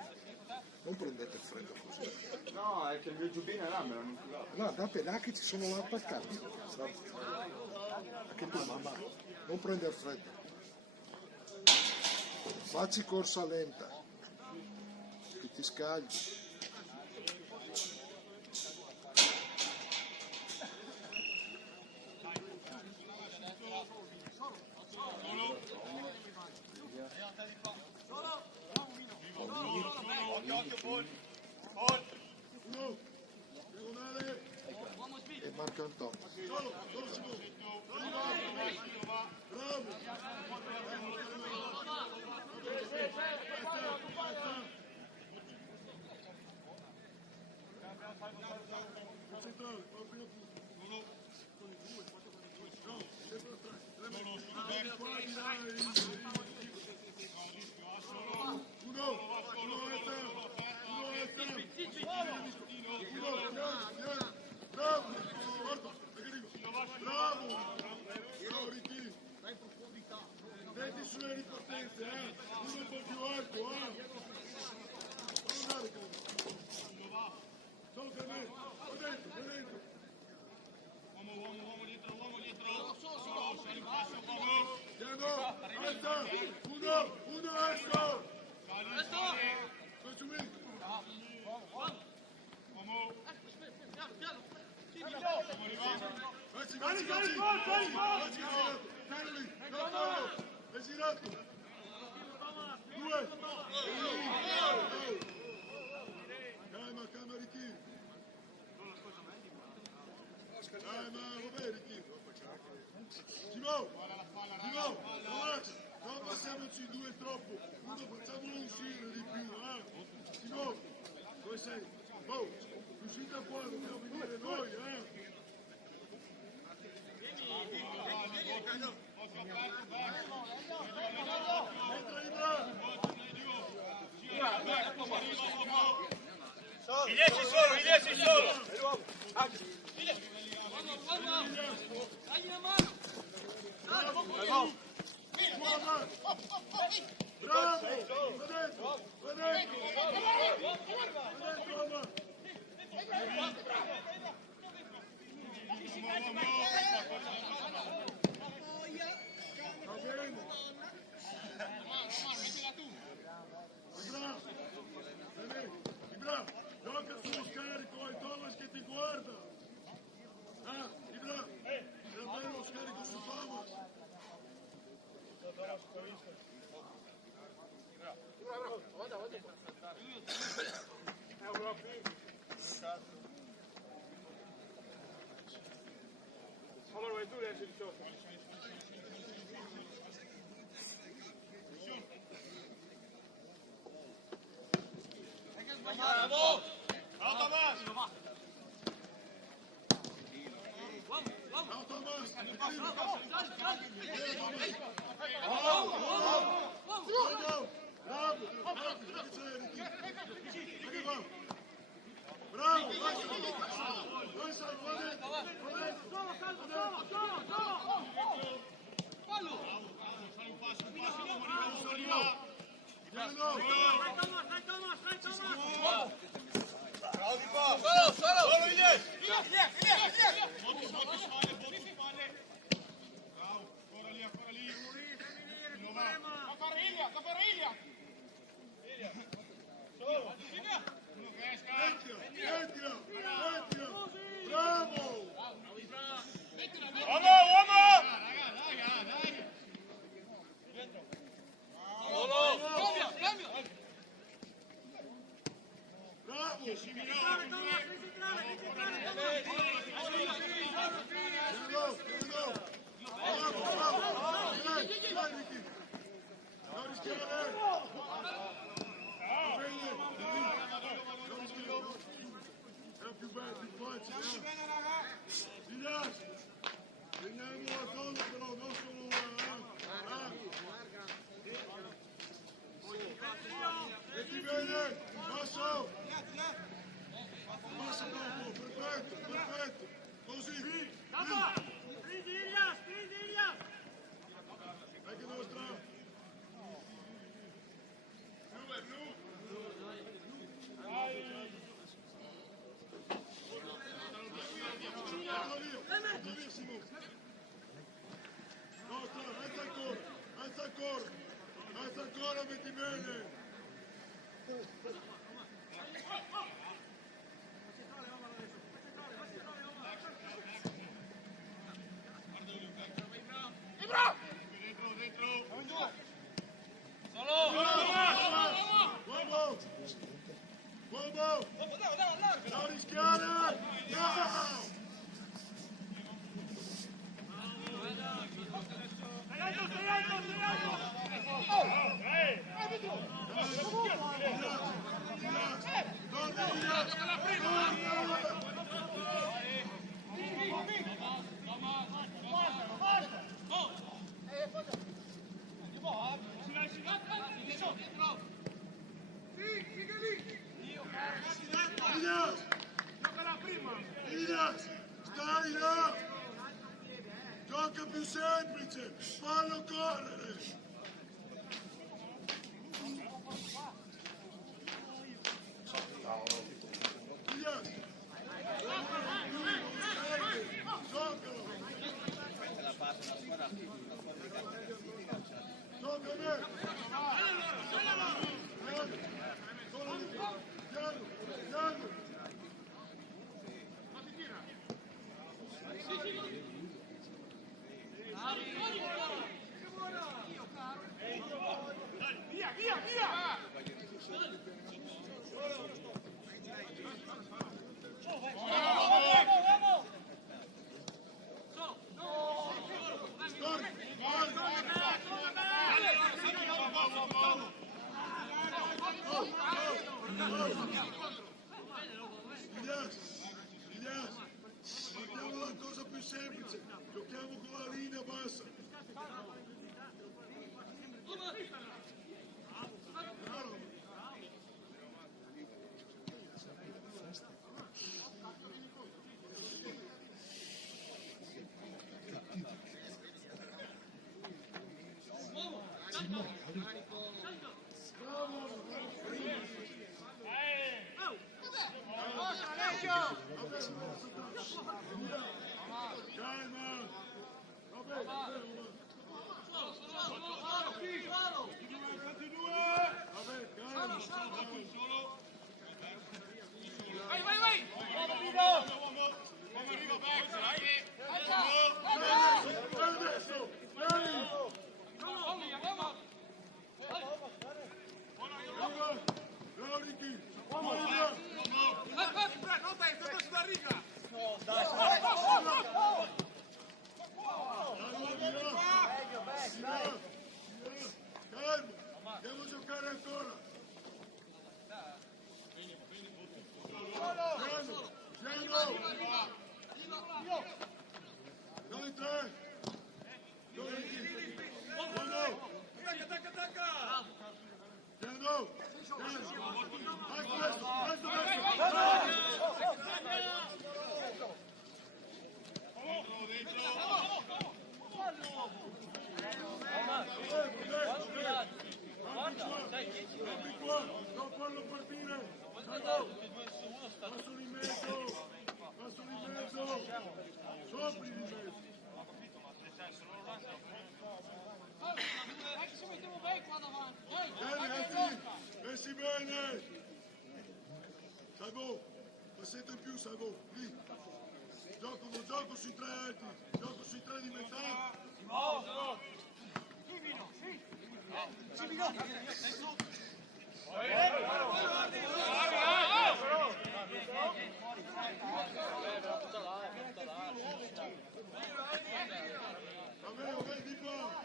Non prendete freddo così. No, è che il mio giubbino là me l'hanno inculato. No, andate là che ci sono là attaccati. Anche tu mamma, non prendere freddo. Facci corsa lenta. Che ti scagli. E Marco Antonio. Metti sulle ripartenze, uno un po' più alto, Solo per me, dentro. Uomo dietro. Diego, alza, uno, alza. Faccio me. È girato. 2. Calma Ricky. Vabbè Ricky. Giro, relax. Non passiamoci in due troppo. Uno facciamolo uscire di più, Giro, dove sei? Uscite qua, dobbiamo venire noi, I 10 solo. Dagli una mano! Bravo! Va dentro! Ibra, gioca sullo scarico, hai Thomas che ti guarda. Ibra, devi fare lo scarico su Thomas. Allora vai tu, riesci 18. Bravo! Ciao Tomás! Ciao Thomas! Bravo! Bravo! Dove sei? Solo Ilias! Bravo! Adesso! Passa dopo, perfetto! Così, via! Sprint Ilias! Anche nostra! Bravissimo! Nostra, alza ancora, metti bene! Uomo! Non rischiare! No! Ilias, stai là! Gioca più semplice, fallo correre! Ilias! Giocalo! Gioca a me! Solo lì! Piano! Via! Ilias, partiamo da cosa più semplice, giochiamo con la linea bassa. Calma! Devo giocare ancora! Noi tre! Piano! Non farlo partire! Passo in mezzo! Sopri di mezzo! Bene, Alti! Messi bene! Salvo! Passetto in più, Salvo! Lì! Gioco sui tre alti! Gioco sui tre di metà! Vabbè, di qua!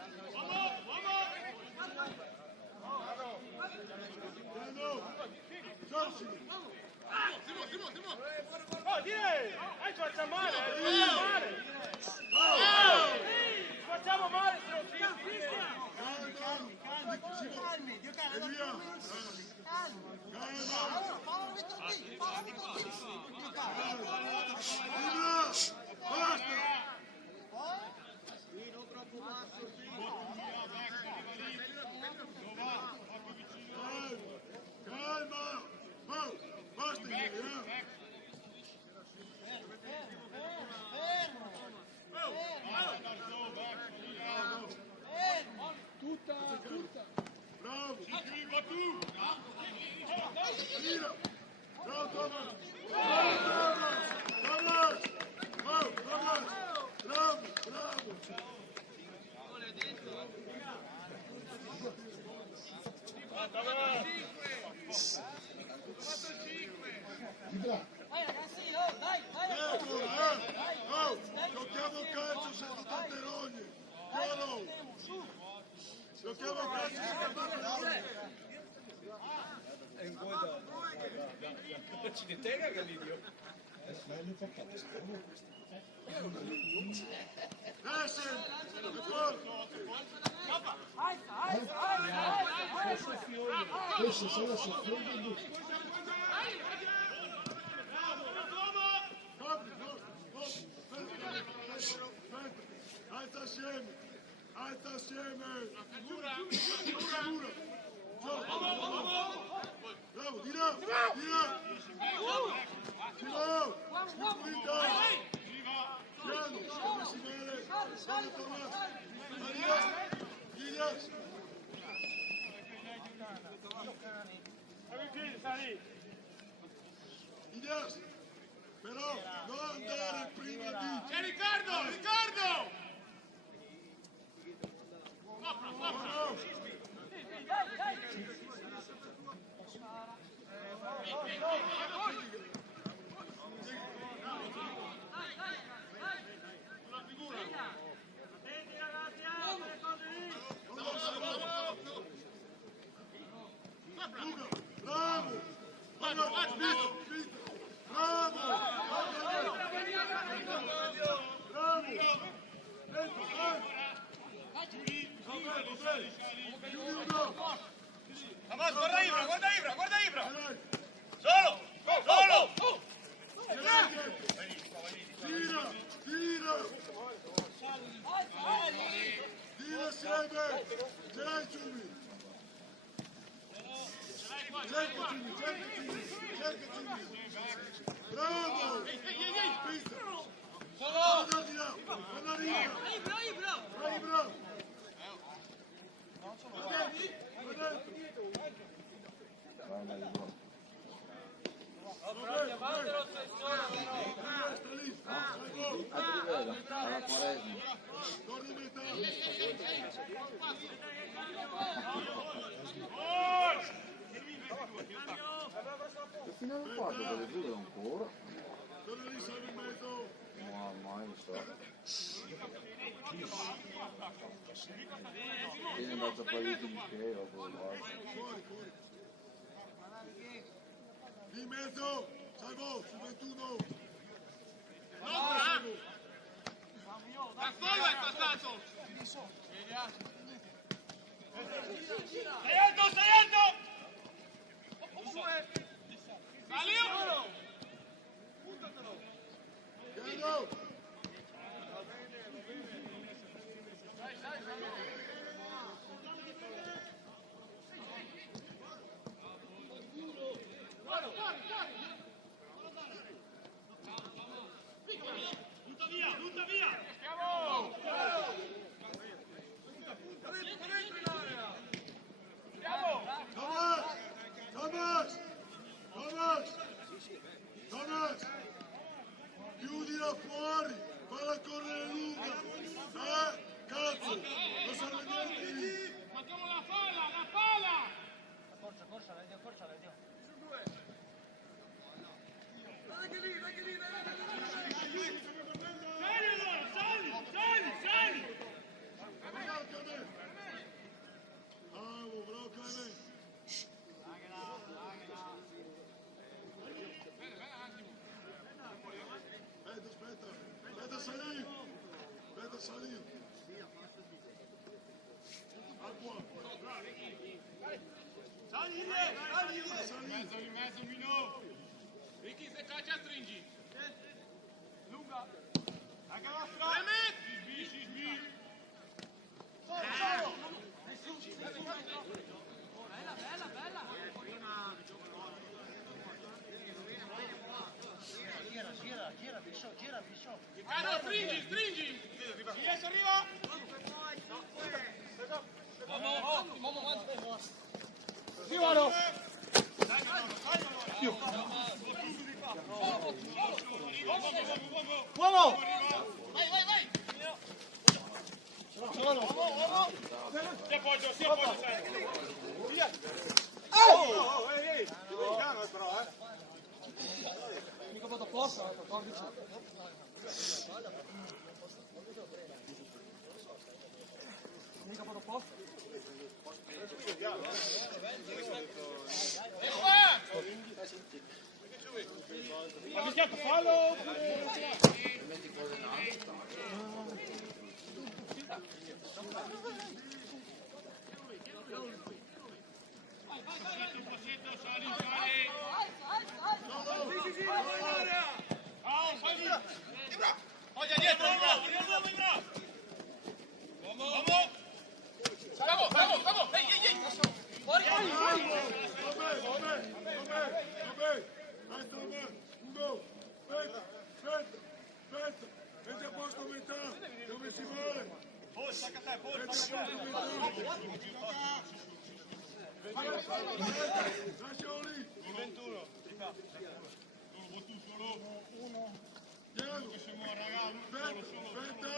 Oh, direi! Facciamo male! Facciamo male se non Calmi, Dio calma! Giochiamo a calcio senza tante rogne. Chiaro? Giochiamo a calcio senza tante rogne. Ci detega che video. Questo solo se freddo. Alta assieme! Alta assieme! Bravo, di là! Di là! Di là! Spinta! Piano, come si vede? Sono tornato! Ilias! Ilias! Però non andare prima di... C'è Riccardo! Riccardo! Guarda Ibra, guarda Ibra, guarda Ibra! Solo! Solo! Tira! Tira! Tira assieme! Ce l'hai Ciumi! Cerca Ciumi! Cerca Ciumi! Bravo! Spinta! Guarda di là! Guarda di là! Vai Ibra! Alla Quaresima. Che fine hanno fatto delle due ancora? No, mai lo so. Viene andato a Parigi di Chievo, Di mezzo, salvo, su 21. Da solo è passato! Stai alto, stai alto! Salio! Chiaro! Butta via, butta via! Thomas! Chiudila fuori! Falla correre lunga! Cazzo! Lo serve niente! Facciamo la palla, la palla! Forza, la Dio. Sali allora, sali! Bravo Clement! Bravo Clement! Aspetta a salire! Sali! In mezzo, Mino! Ricky, se caccia, stringi! Lunga! Anche la strada! Sbì! Bella! Gira, Fisciò. Riccardo, stringi! Yes, arriva! Vivalo! Dai, Uomo! Si appoggio, via! Ehi! Piano però, Mica vado apposta, 14. Mica vado apposta. Ha fischiato fallo? Voglia dietro, Bravo! Ehi! Fuori! Aspetta, metti a posto a metà, dove si vuole. Stacca te, Lascialo lì. 21. Diego, aspetta.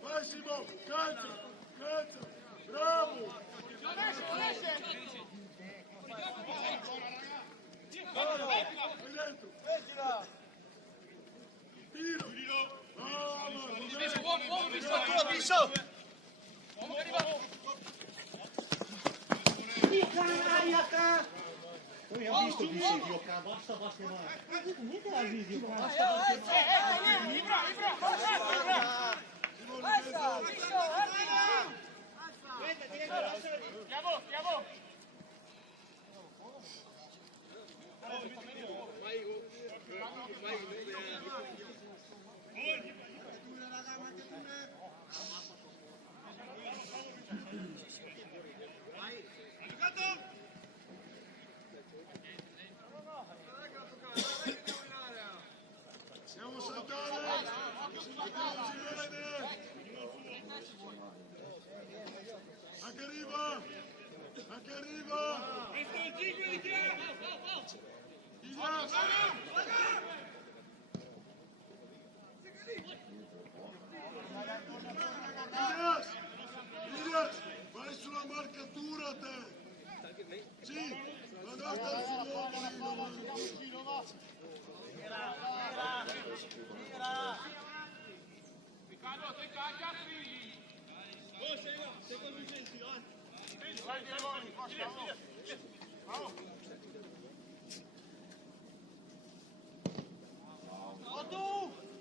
Vai Simo, calcia, bravo. Vai dentro. Tiro. Noi abbiamo visto il video, basta male. Niente al video, basta. Chiamo! Siamo saltare. Anche arriva. Ilias, vai sulla marcatura te. Sì, ma andate sul uomo. Riccardo, te cacchi! Sei là, sei convincenti, vai, bravo! Otto!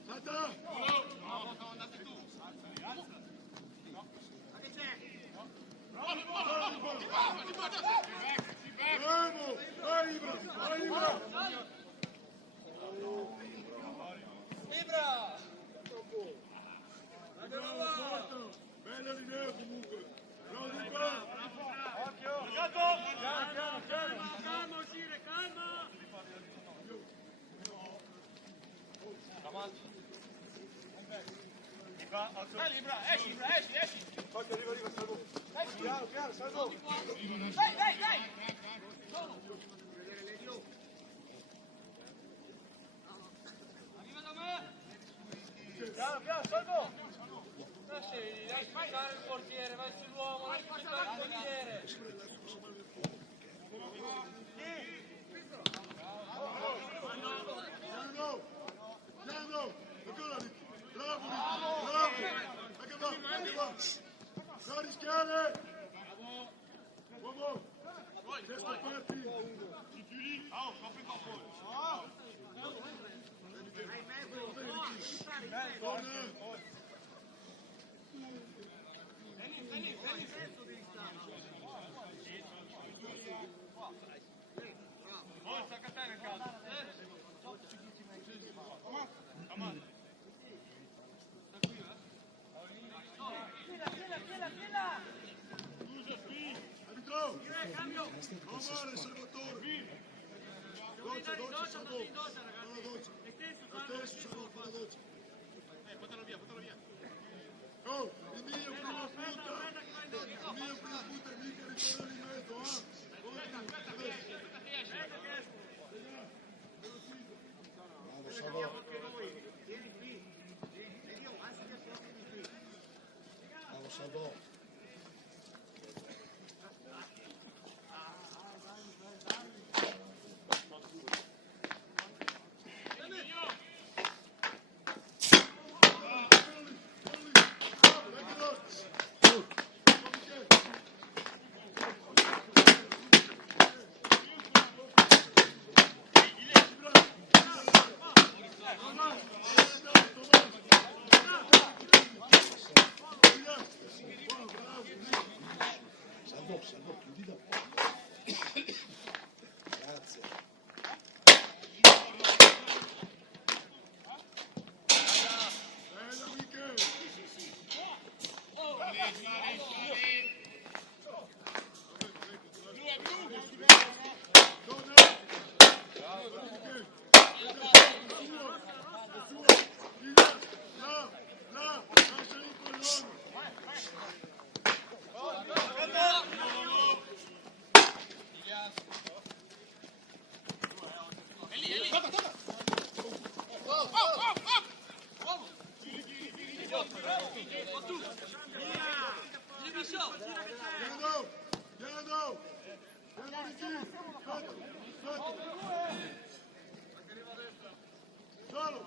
Salta! No, andate tu! Ma che c'è? Bravo! Vai Ibra! Libra! Bella l'idea comunque! Bravo di qua! Occhio! Calma, uscire, calma! Libra, esci! Occhio, arriva, salvo! Piano, salvo! Dai! Arriva da me! Piano, salvo! Dai passare il portiere, vai sull'uomo, vai passare il portiere! Piano! Ancora lì! Bravo! Anche va! Non rischiare! Uomo! Testa parti! Arbitro! Non male, Salvatore! Doccia, Salvo! Buona doccia! Stesso, Salvo, buona doccia! Portalo via! Oh, il mio prima punta! Il mio prima punta, mica ritorno in mezzo, Solo!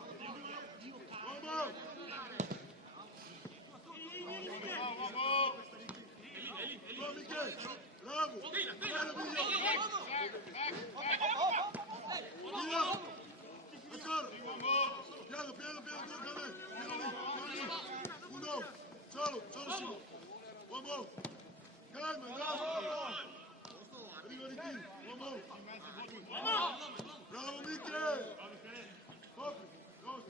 Bravo! Piano, piano, piano, uno, solo, Simo. Uomo, calma, arriva Ricky, uomo. Bravo Michele! Copri, dos.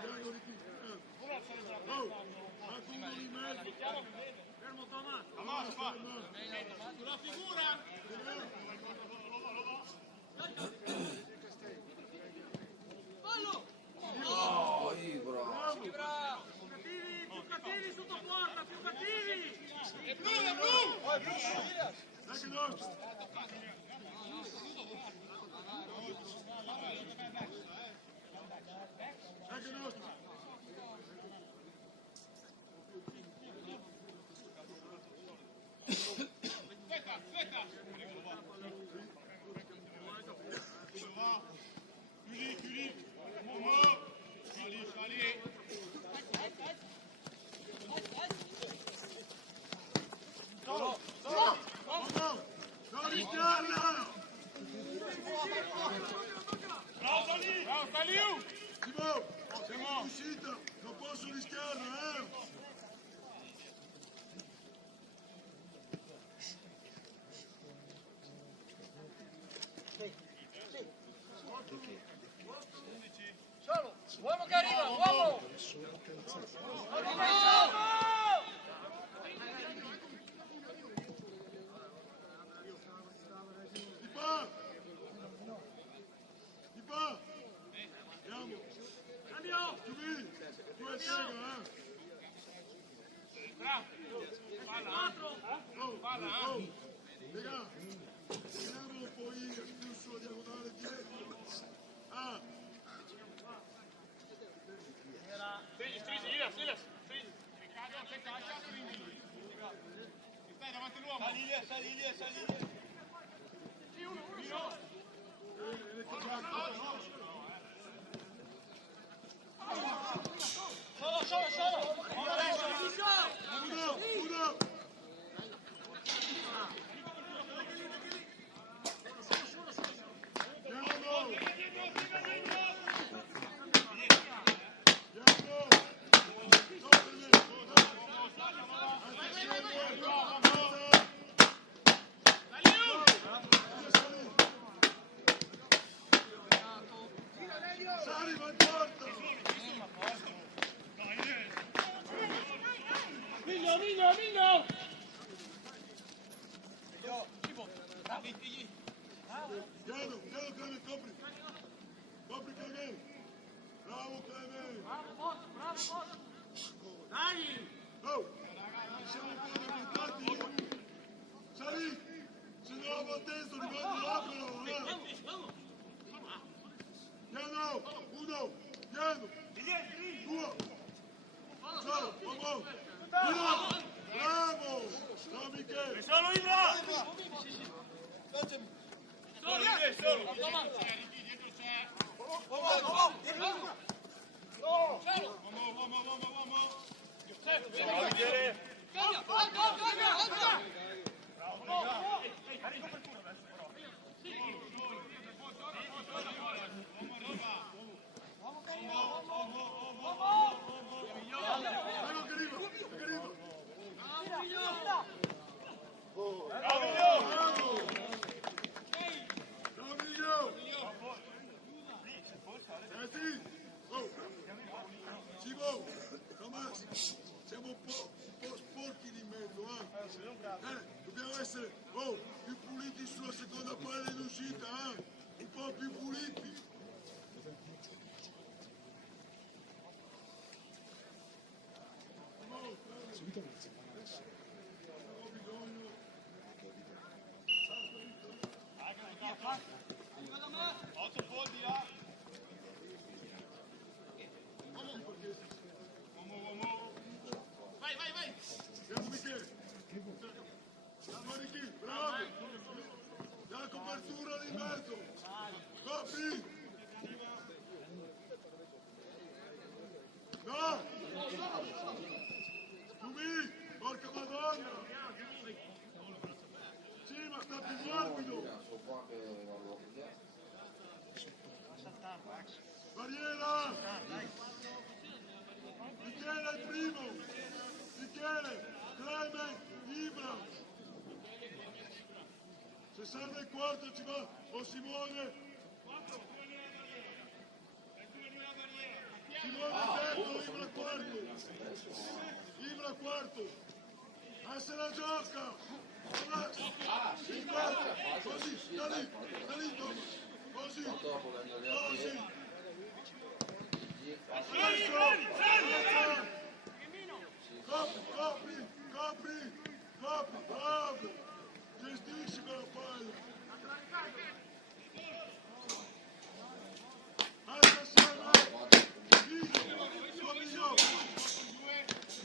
Piano Ricky, oh, Facundo di mezzo. Fermo Tommaso. Sulla figura! Più cattivi sotto porta, più cattivi! È blu! Dai che no! Dai che nostro! Simo, siamo in uscita, non posso rischiarlo, Solo, uomo che arriva, uomo! Di qua! Andiamo! Tu è cieca, Raga, tiriamolo poi più sulla diagonale dietro. Stai davanti all'uomo. Sali. Solo. Uno. Sali, va in porta! Miglio! Piano, Clemente, copri! Copri Clemente! Bravo Clemente! Bravo! Dai! Oh! Siamo un po' addormentati! Sali! Se no a battezzo rimango l'aprono! Piano! Uno! Piano! Due! Solo! Bravo! Bravo! Bravo Michele! Solo Ibra! Simo, Tommaso, siamo un po' sporchi di mezzo, dobbiamo essere più puliti sulla seconda palla in uscita, un po' più puliti. Vai! copri! No! Giumi! Porca madonna! Sì, ma sta più morbido! Barriera! Michele è il primo! Michele! Clement! Ibra! Se serve il quarto ci va o Simone! Simone terzo, Ibra quarto! Ibra quarto! Se la gioca! Il quarto! Così, da lì Thomas! Così! Così! Copri, bravo! Gestisci con la palla! Alza assieme! Visto! Comiglio!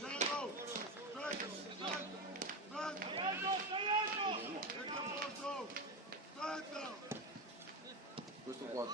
Nello! Aspetta! Questo qua.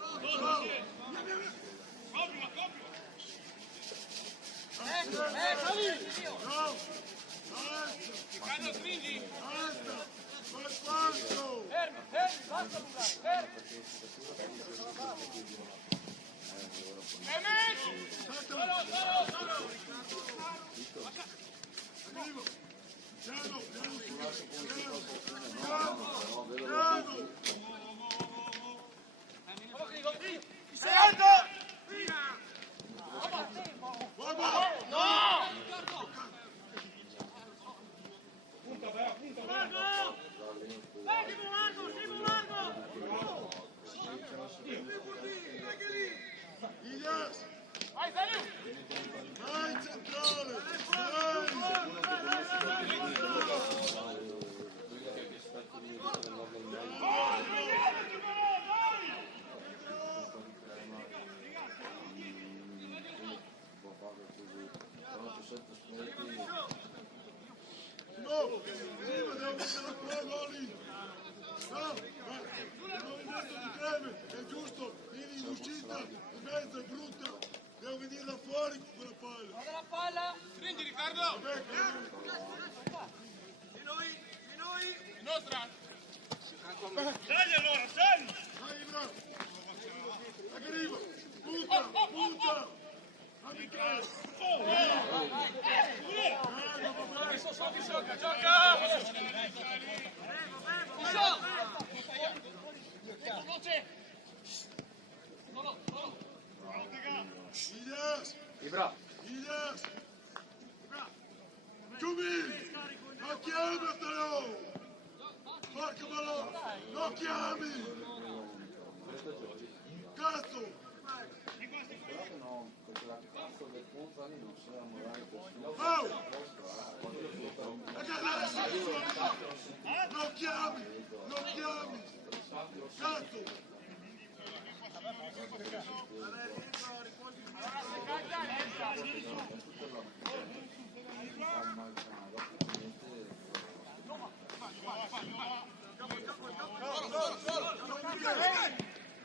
È giusto, vieni in uscita, in mezzo è brutta, devo venirla fuori con quella palla. Guarda la palla! Prendi Riccardo! Di noi! Nostra! Dai allora, sali! Dai, bravo! Arriva! Punta! Amichele! Gioca, gioca! Ilyas! Giumi! Ma chiamatelo! Porca malò! Lo chiami! Cazzo! Oh! Lo chiami! Cazzo!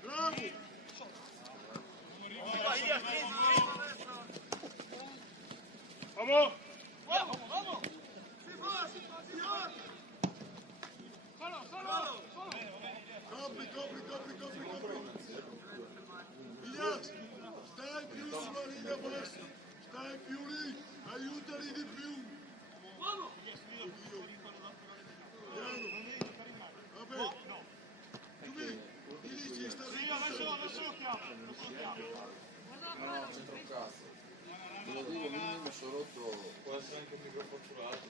Bravo! Vamos! Copri! Ilyas, stai più sulla linea bassa, stai più lì, aiutali di più. Piano. Vabbè. Giumi, lì ci sta No, c'entro un cazzo. Te lo dico, io mi sono rotto. Può essere anche un microfortunato.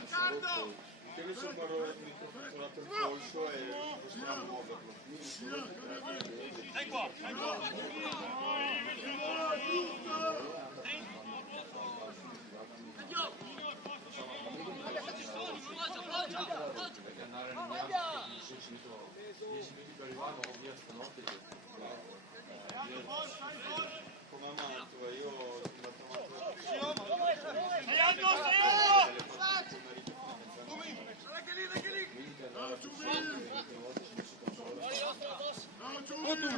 Riccardo! Che mi sono microfortunato il polso e non posso a muoverlo. Dai qua! Perché andare in bianco mi sono finito 10 minuti per arrivare, ma via stanotte. Come Mantova, io l'ho trovato. Sei alto! Giumi!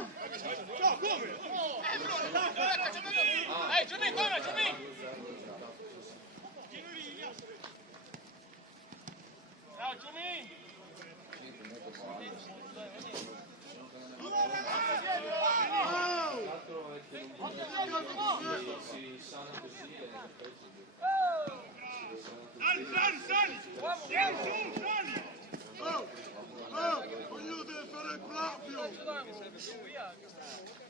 Ognuno deve fare il proprio!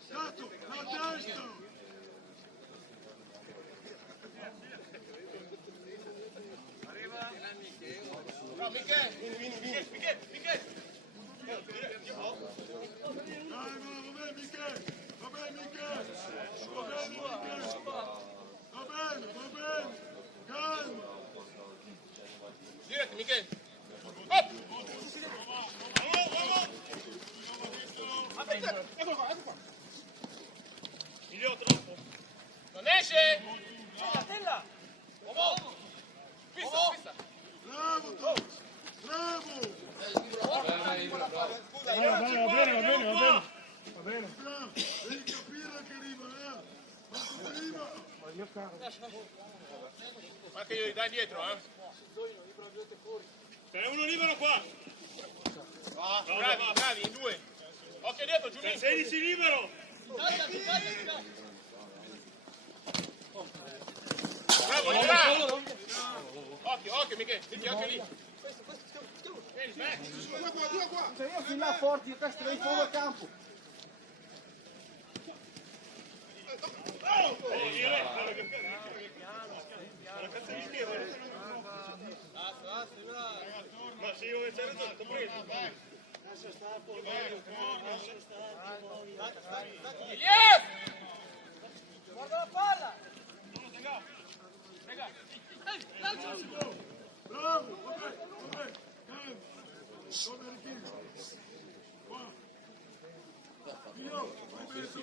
Cazzo, la testa! No, Michele! Michele! Dai, no, va bene, Michele! Va bene, Michele! Va bene! Calma! Diretti, Michele! Eccolo qua! Migliore troppo! Non esce! Stella! Uomo! Fissa! Bravo, Tom! Bravo! Va bene. Bravo! Devi capire che arriva, Quanto prima! Anche io, dai dietro, Ce n'è uno libero qua! Bravi, in due! Occhio dietro, Giulio! 16 libero! Bravo, di là! Occhio, Michele, senti anche lì! Due qua! Se io fin là forti, io castra in fondo al campo. Ma se io c'era tanto preso, vai! Guarda la palla! Bravo! Vabbè! Calma! Come Richino! Qua! Io! Vai dentro!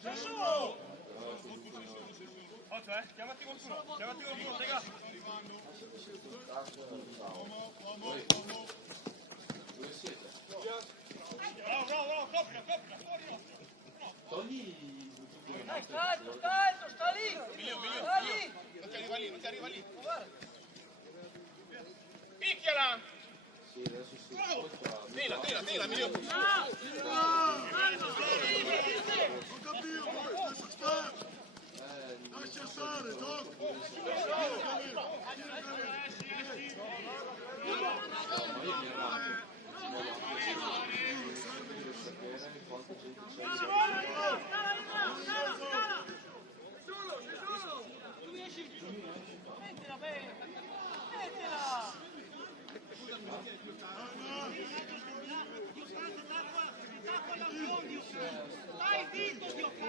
Gesù! Chiamati qualcuno, Tega! Dove siete? No, coppia, fuori! Togli Dai, sta lì! Sta lì! Non ti arriva lì! Picchiala! Sì, adesso si Tira, migliore! Ho capito! Lascia stare! Lascia stare, Doc!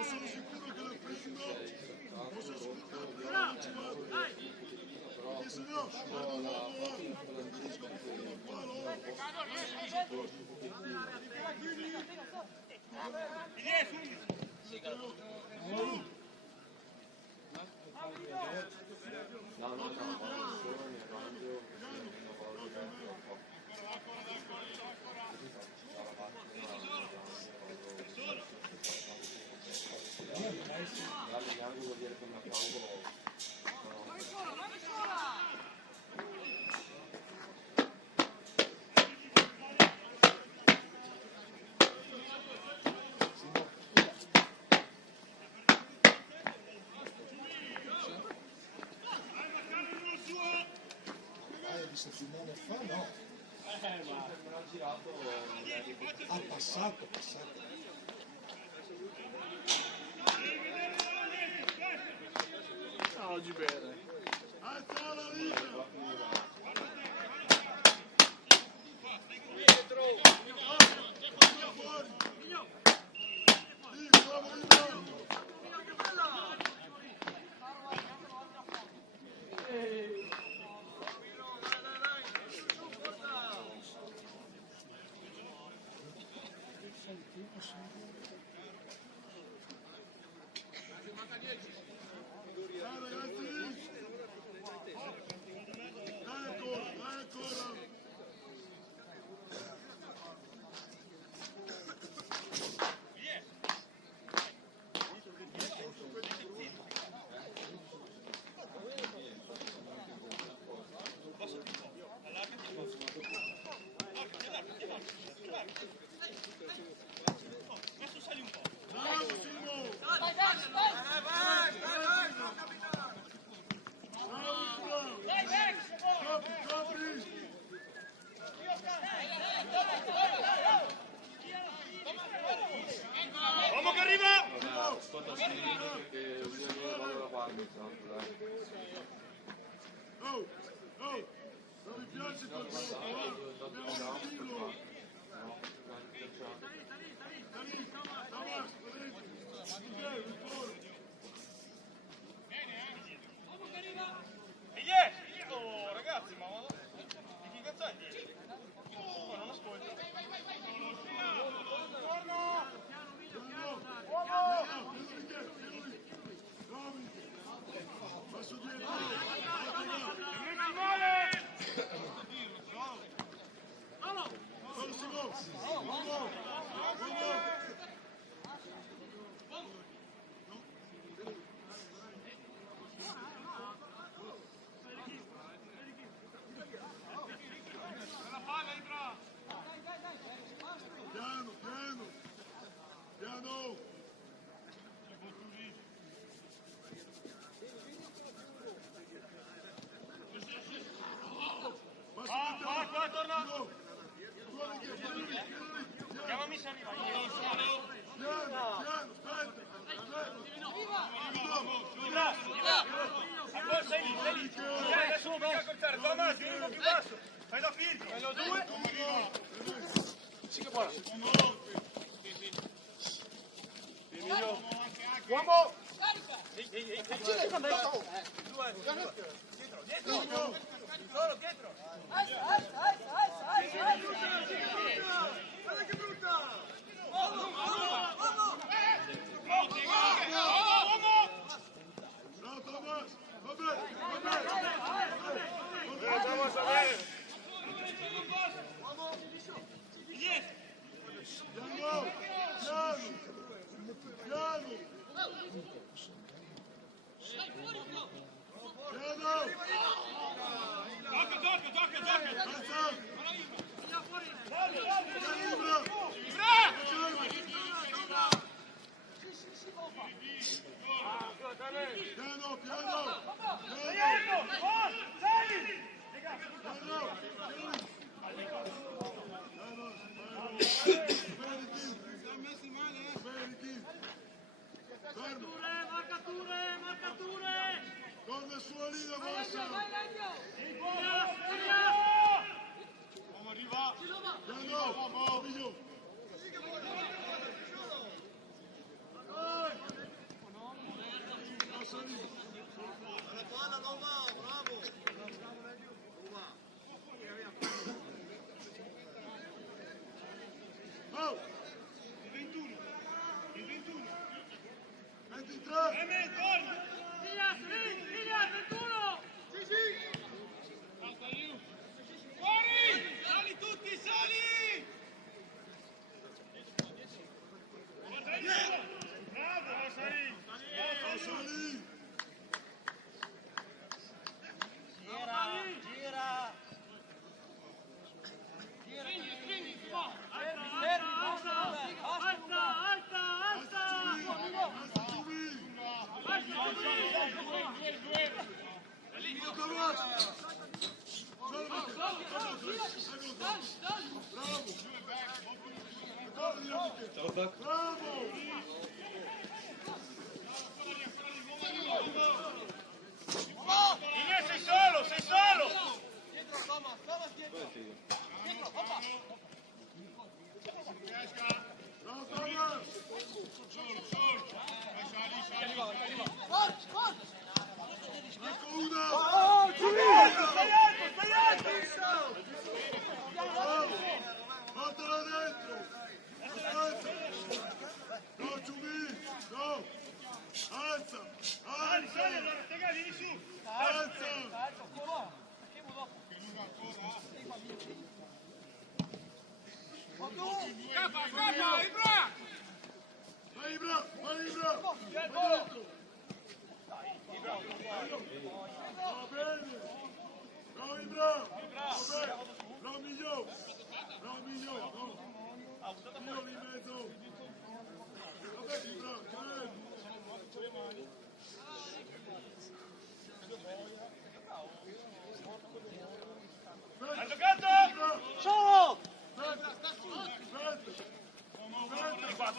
Sono sicuro che la prendo, posso sfruttare la perché se no vado là, finisco il palo. Di settimane fa no. Ha passato. Oggi bene! Alza la vita! Dietro! Fuori! Sì, bravo, bravo! Oh, oh, non mi piace quel gioco, dobbiamo dirlo. Thomas, Miguel, ritorno. Oh ragazzi, ma di chi cazzo è? Oh, non ascolto. Passo dietro. Piano, piano. Piano. Qua, torna. Chiamami se arriva. Piano, aspetta. Sei lì. Adesso non accorciare. Thomas, vieni un po' più basso. Fai da filtro. Fai da 2. Uomo! Dietro! Guarda che brutta! Bravo Thomas! Vabbè! Thomas, vabbè! Piano! Marcature! Con la sua linea mossa! Piano! Figlio! La palla non va, bravo! Oh! Il 21! 23! Filia, 21! Fuori! Sali tutti, sali! Bravo, Salì! Salì! Sei solo! Fatela dentro! Aspetta! No, Ciumi! No! Alza! Alza! Vieni su! Alza! Scappa, Ibra! Vai Ibra! Vai Ibra! Va bene! Bravo Ibra! Vabbè! Bravo Miglio! Bravo Miglio! No! Io lì in mezzo! Vabbè Ibra! Calmo! Hai giocato? Solo! Aspetta! Di qua.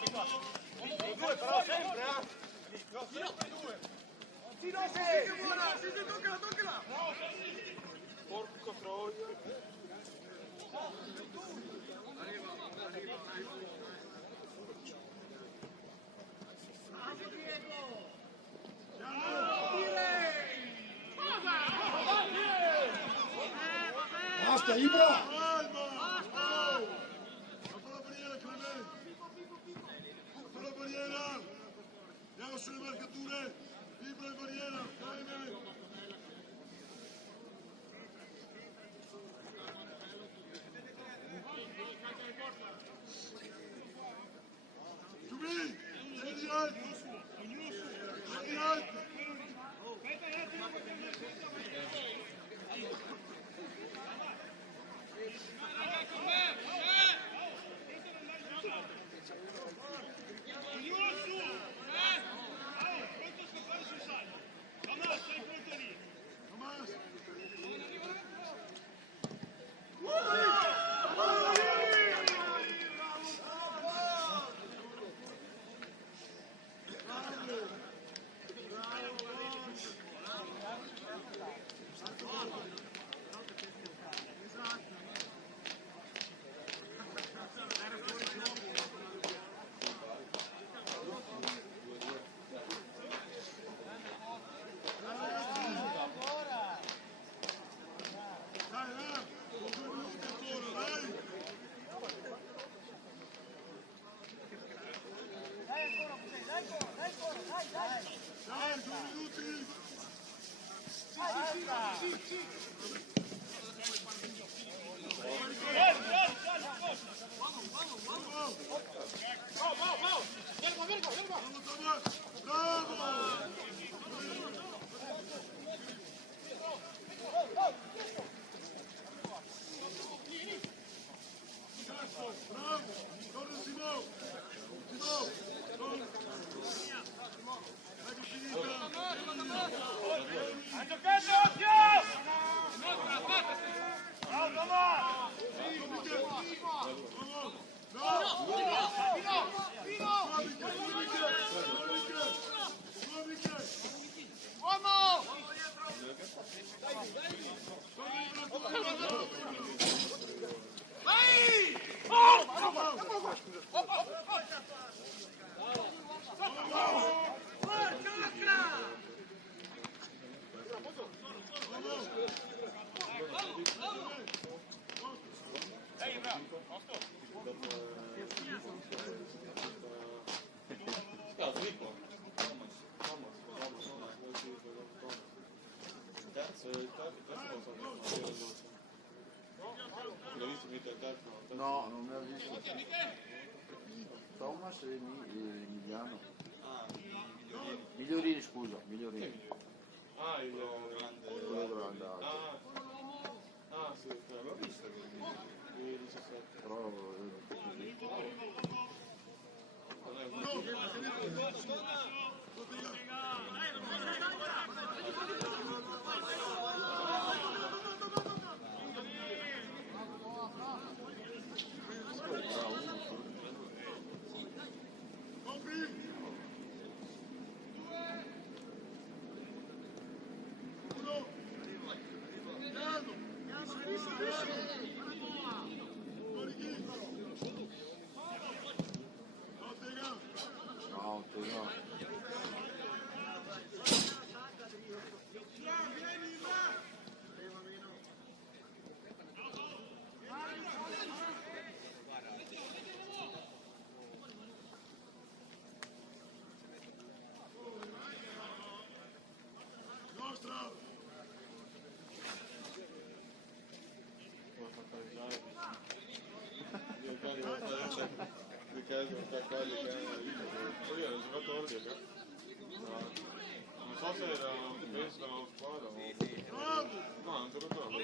Due però sempre, Due. Sì, no, sì, toccala, toccala! Porco troia. Basta, Ibra! Calma! Dopo la barriera, Clemente! Dopo la barriera! Andiamo sulle marcature! Ibra in barriera! Clemente! Giubì! Tieni alto! Tieni alto! Dai, 2 minuti! Bravo! Bravo! Torna Simone! Simone! Torna! Dai che finita! Ha giocato, occhio! No, non mi ha visto. Thomas e Emiliano. Migliorini, scusa, Migliorini. Ah, il grande. Quello grande. Ah, sì, l'ho visto. Il 17. Però così. No, te no. Nostra! Di che devo attaccare le poi era un giocatore che non so se era penso della nostra squadra o no, è un giocatore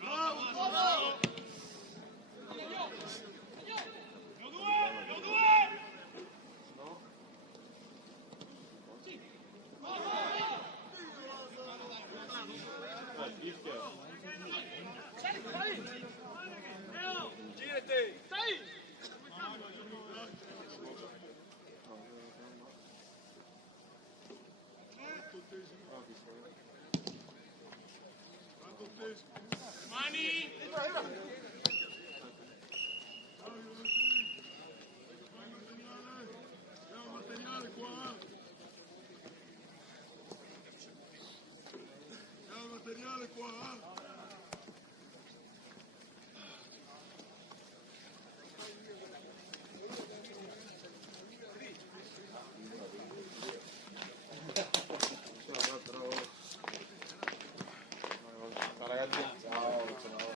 Bravo! Bravo!